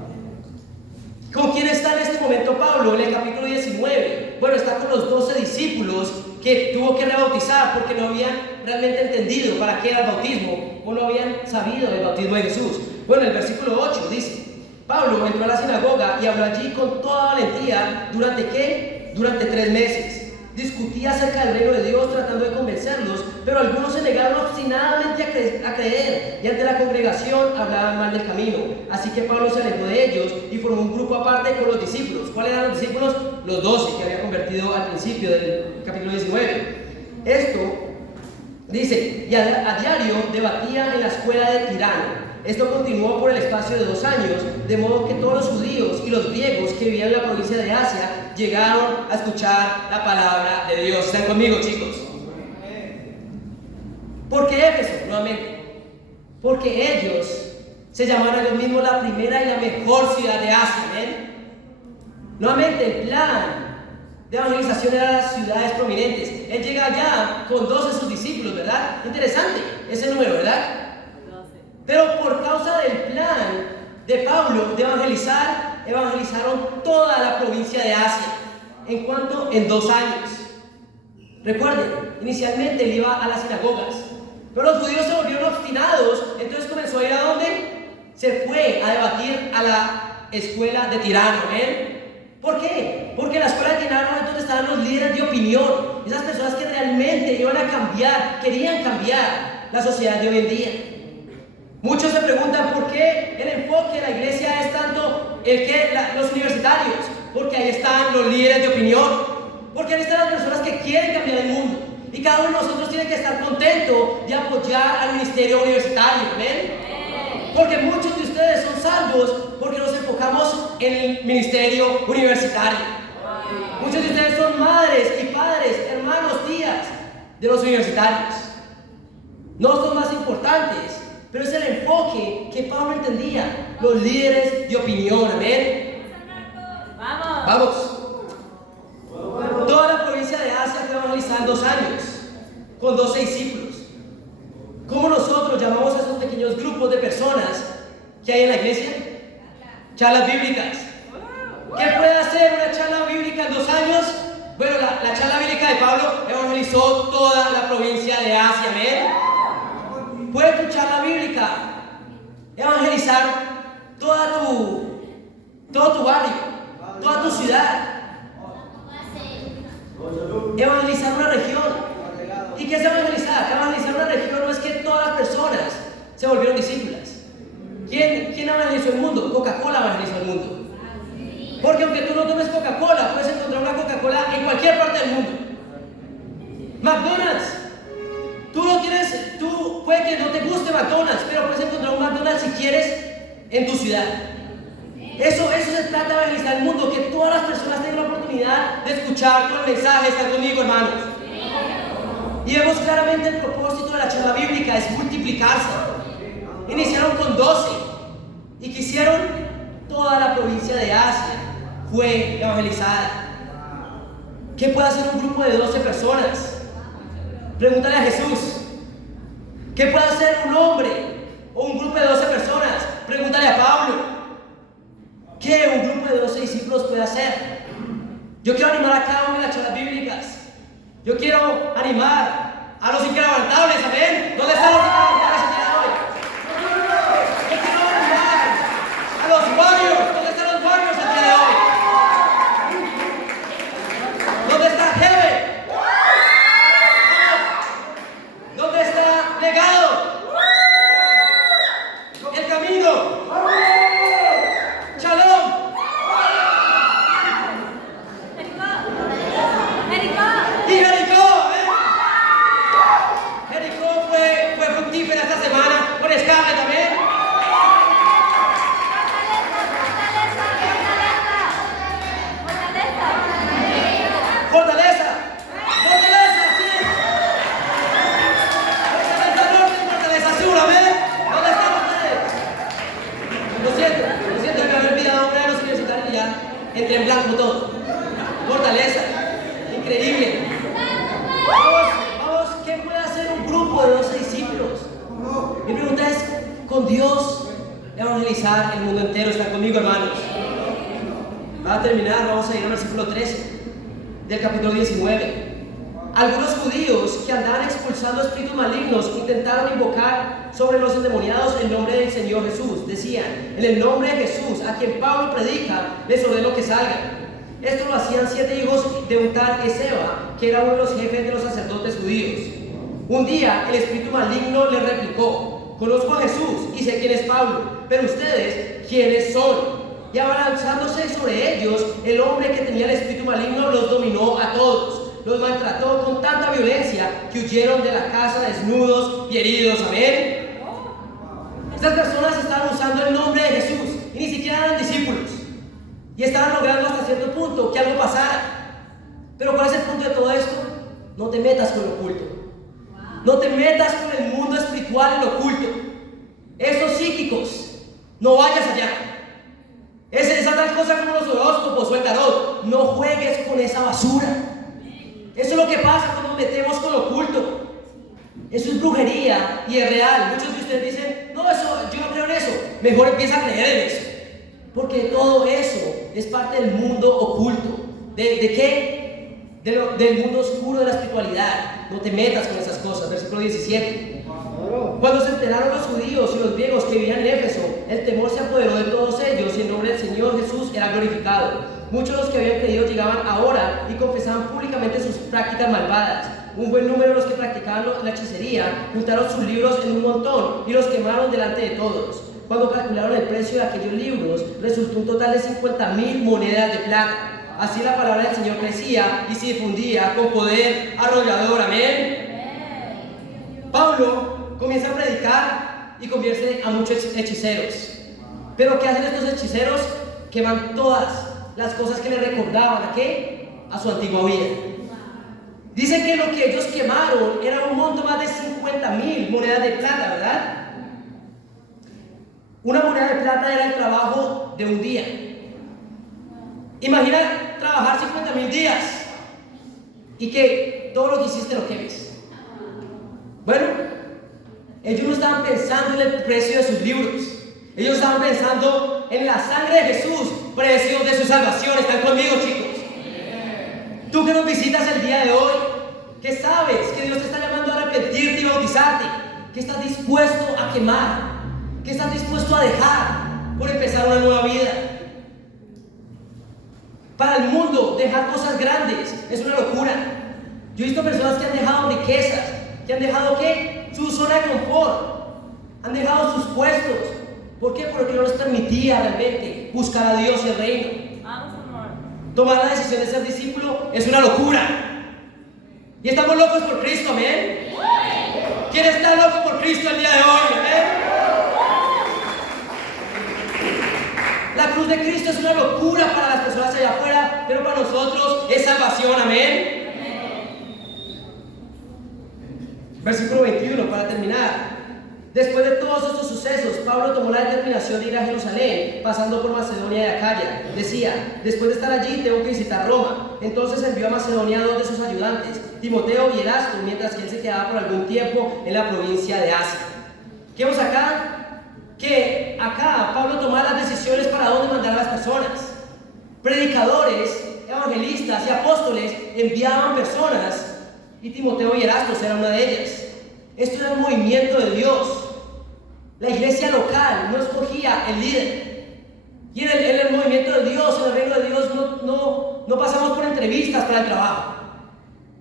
¿Con quién está en este momento Pablo? En el capítulo 19. Bueno, está con los 12 discípulos que tuvo que rebautizar porque no habían realmente entendido para qué era el bautismo o no habían sabido del bautismo de Jesús. Bueno, el versículo 8 dice: Pablo entró a la sinagoga y habló allí con toda valentía. ¿Durante qué? Durante 3 meses. Discutía acerca del reino de Dios tratando de convencerlos, pero algunos se negaron obstinadamente a creer y ante la congregación hablaban mal del camino. Así que Pablo se alejó de ellos y formó un grupo aparte con los discípulos. ¿Cuáles eran los discípulos? Los 12 que había convertido al principio del capítulo 19. Esto dice: y a diario debatían en la escuela de Tirano. Esto continuó por el espacio de 2 años, de modo que todos los judíos y los griegos que vivían en la provincia de Asia llegaron a escuchar la palabra de Dios. ¿Están conmigo, chicos? ¿Por qué Éfeso? Nuevamente, porque ellos se llamaron ellos mismos la primera y la mejor ciudad de Asia. ¿Ven? Nuevamente, el plan de evangelización era las ciudades prominentes. Él llega allá con 12 de sus discípulos, ¿verdad? Interesante ese número, ¿verdad? Pero por causa del plan de Pablo de evangelizar, evangelizaron toda la provincia de Asia. ¿En cuánto? En 2 años. Recuerden, inicialmente él iba a las sinagogas, pero los judíos se volvieron obstinados. Entonces comenzó a ir ¿a dónde? Se fue a debatir a la escuela de Tirano. ¿Por qué? Porque en la escuela de Tirano es donde estaban los líderes de opinión, esas personas que realmente iban a cambiar, querían cambiar la sociedad de hoy en día. Muchos se preguntan por qué el enfoque de la iglesia es tanto los universitarios, porque ahí están los líderes de opinión, porque ahí están las personas que quieren cambiar el mundo, y cada uno de nosotros tiene que estar contento de apoyar al ministerio universitario. ¿Ven? Porque muchos de ustedes son salvos porque nos enfocamos en el ministerio universitario. Muchos de ustedes son madres y padres, hermanos, tías de los universitarios. No son más importantes, pero es el enfoque que Pablo entendía. Los líderes de opinión. Amén. Vamos. Toda la provincia de Asia fue evangelizada en 2 años, con 12 discípulos. ¿Cómo nosotros llamamos a esos pequeños grupos de personas que hay en la iglesia? evangelizó toda la provincia de Asia. Amén. Puede tu charla bíblica evangelizar todo tu barrio, toda tu ciudad, evangelizar una región. ¿Y qué es evangelizar? Evangelizar una región no es que todas las personas se volvieron discípulas. ¿Quién evangelizó el mundo? Coca-Cola evangelizó el mundo. Porque aunque tú no tomes Coca-Cola, puedes encontrar una Coca-Cola en cualquier parte del mundo. McDonald's. Tú puede que no te guste McDonald's, pero puedes encontrar un McDonald's si quieres en tu ciudad. Eso se trata de evangelizar el mundo, que todas las personas tengan la oportunidad de escuchar todo el mensaje. ¿Están conmigo, hermanos? Y vemos claramente el propósito de la charla bíblica es multiplicarse. Iniciaron con 12 y quisieron toda la provincia de Asia fue evangelizada. ¿Qué puede hacer un grupo de 12 personas? Pregúntale a Jesús. ¿Qué puede hacer un hombre o un grupo de 12 personas? Pregúntale a Pablo. ¿Qué un grupo de 12 discípulos puede hacer? Yo quiero animar a cada una de las charlas bíblicas. Yo quiero animar a los inquebrantables. Amén. ¿Dónde están los inquebrantables el día de hoy? Yo quiero animar a los warriors. ¿Dónde están los warriors el día de hoy? ¿Dónde está Heaven? ¿Dónde está Legado? El Camino. Shalom. Y Jericó, Jericó fue fructífera esta semana con Scarlett también. Fortaleza, sí. Fortaleza Norte y Fortaleza Sur, amén. ¿Dónde están ustedes? Lo siento, me había olvidado una de los universitarios y ya entré en blanco todo. Fortaleza, increíble. Vamos, ¿qué puede hacer un grupo de 12 discípulos? Mi pregunta es, ¿con Dios evangelizar el mundo entero? ¿Están conmigo, hermanos? Para terminar, vamos a ir al versículo 13 del capítulo 19. Algunos judíos que andaban expulsando espíritus malignos intentaron invocar sobre los endemoniados el nombre del Señor Jesús. Decían, en el nombre de Jesús, a quien Pablo predica, les ordeno que salgan. Esto lo hacían 7 hijos de un tal Eseba, que era uno de los jefes de los sacerdotes judíos. Un día el espíritu maligno le replicó, conozco a Jesús y sé quién es Pablo, pero ustedes, ¿quiénes son? Y abalanzándose sobre ellos, el hombre que tenía el espíritu maligno los dominó a todos. Los maltrató con tanta violencia que huyeron de la casa desnudos y heridos. Amén. Estas personas estaban usando el nombre de Jesús y ni siquiera eran discípulos. Y estaban logrando hasta cierto punto que algo pasara. Pero ¿cuál es el punto de todo esto? No te metas con lo oculto. No te metas con el mundo espiritual y lo oculto. Estos psíquicos, no vayas allá. Esa tal cosa como los horóscopos o el tarot. No juegues con esa basura. Eso es lo que pasa cuando nos metemos con lo oculto. Eso es brujería y es real. Muchos de ustedes dicen, no, yo no creo en eso. Mejor empieza a creer en eso. Porque todo eso es parte del mundo oculto. ¿De qué? Del mundo oscuro de la espiritualidad. No te metas con esas cosas. Versículo 17. Cuando se enteraron los judíos y los griegos que vivían en Éfeso, el temor se apoderó de todos ellos y el nombre del Señor Jesús era glorificado. Muchos de los que habían creído llegaban ahora y confesaban públicamente sus prácticas malvadas. Un buen número de los que practicaban la hechicería juntaron sus libros en un montón y los quemaron delante de todos. Cuando calcularon el precio de aquellos libros, resultó un total de 50,000 monedas de plata. Así la palabra del Señor crecía y se difundía con poder arrollador. Amén. Pablo comienza a predicar y convierte a muchos hechiceros. Pero ¿qué hacen estos hechiceros? Queman todas las cosas que le recordaban ¿a qué? A su antigua vida. Dice que lo que ellos quemaron era un monto más de 50,000 monedas de plata, ¿verdad? Una moneda de plata era el trabajo de un día. Imagina trabajar 50,000 días y que todo lo que hiciste lo quemes. Bueno, ellos no estaban pensando en el precio de sus libros. Ellos estaban pensando en la sangre de Jesús, precio de su salvación. ¿Están conmigo, chicos? Tú que nos visitas el día de hoy, que sabes que Dios te está llamando a arrepentirte y bautizarte, que estás dispuesto a quemar, que estás dispuesto a dejar por empezar una nueva vida. Para el mundo, dejar cosas grandes es una locura. Yo he visto personas que han dejado riquezas, que han dejado ¿qué? Su zona de confort, han dejado sus puestos. ¿Por qué? Porque no les permitía realmente buscar a Dios y el reino. Vamos, amor. Tomar la decisión de ser discípulo es una locura. Y estamos locos por Cristo, amén. ¿Quién está loco por Cristo el día de hoy, amén? La cruz de Cristo es una locura para las personas allá afuera, pero para nosotros es salvación, amén. Versículo 21, para terminar. Después de todos estos sucesos, Pablo tomó la determinación de ir a Jerusalén, pasando por Macedonia y Acaya. Decía, después de estar allí tengo que visitar Roma. Entonces envió a Macedonia a 2 de sus ayudantes, Timoteo y Erasto, mientras que él se quedaba por algún tiempo en la provincia de Asia. ¿Qué vemos acá? Que acá Pablo tomaba las decisiones para dónde mandar a las personas. Predicadores, evangelistas y apóstoles enviaban personas, y Timoteo y Erasto eran una de ellas. Esto era el movimiento de Dios. La iglesia local no escogía el líder. Y en el movimiento de Dios, en el reino de Dios, no pasamos por entrevistas para el trabajo.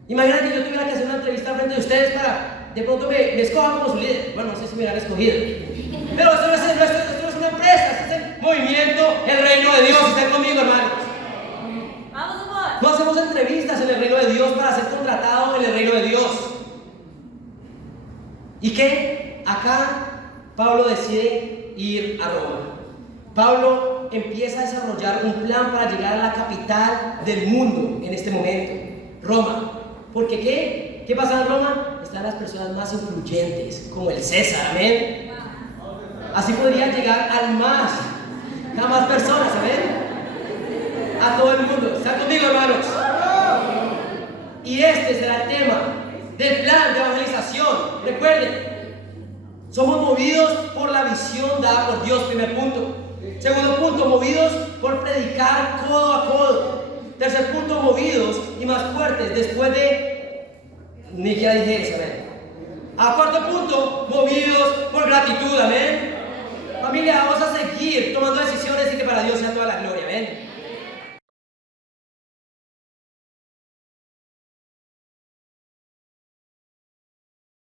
Imagina que yo tuviera que hacer una entrevista frente de ustedes para de pronto me escojan como su líder. Bueno, no sé si me hubieran escogido. Pero esto no es una empresa, esto es el movimiento, el reino de Dios. ¿Están conmigo, hermanos? Vamos, amor. No hacemos entrevistas en el reino de Dios para ser contratado en el reino de Dios. ¿Y qué? Acá Pablo decide ir a Roma. Pablo empieza a desarrollar un plan para llegar a la capital del mundo en este momento, Roma. ¿Porque qué? ¿Qué pasa en Roma? Están las personas más influyentes, como el César, amén. Así podrían llegar a más personas, amén. A todo el mundo. ¿Están conmigo, hermanos? Y este será el tema del plan de evangelización. Recuerden, somos movidos por la visión dada por Dios, primer punto. Segundo punto, movidos por predicar codo a codo. Tercer punto, movidos y más fuertes después de... Ni ya dije eso, amén. Cuarto punto, movidos por gratitud, amén. Familia, vamos a seguir tomando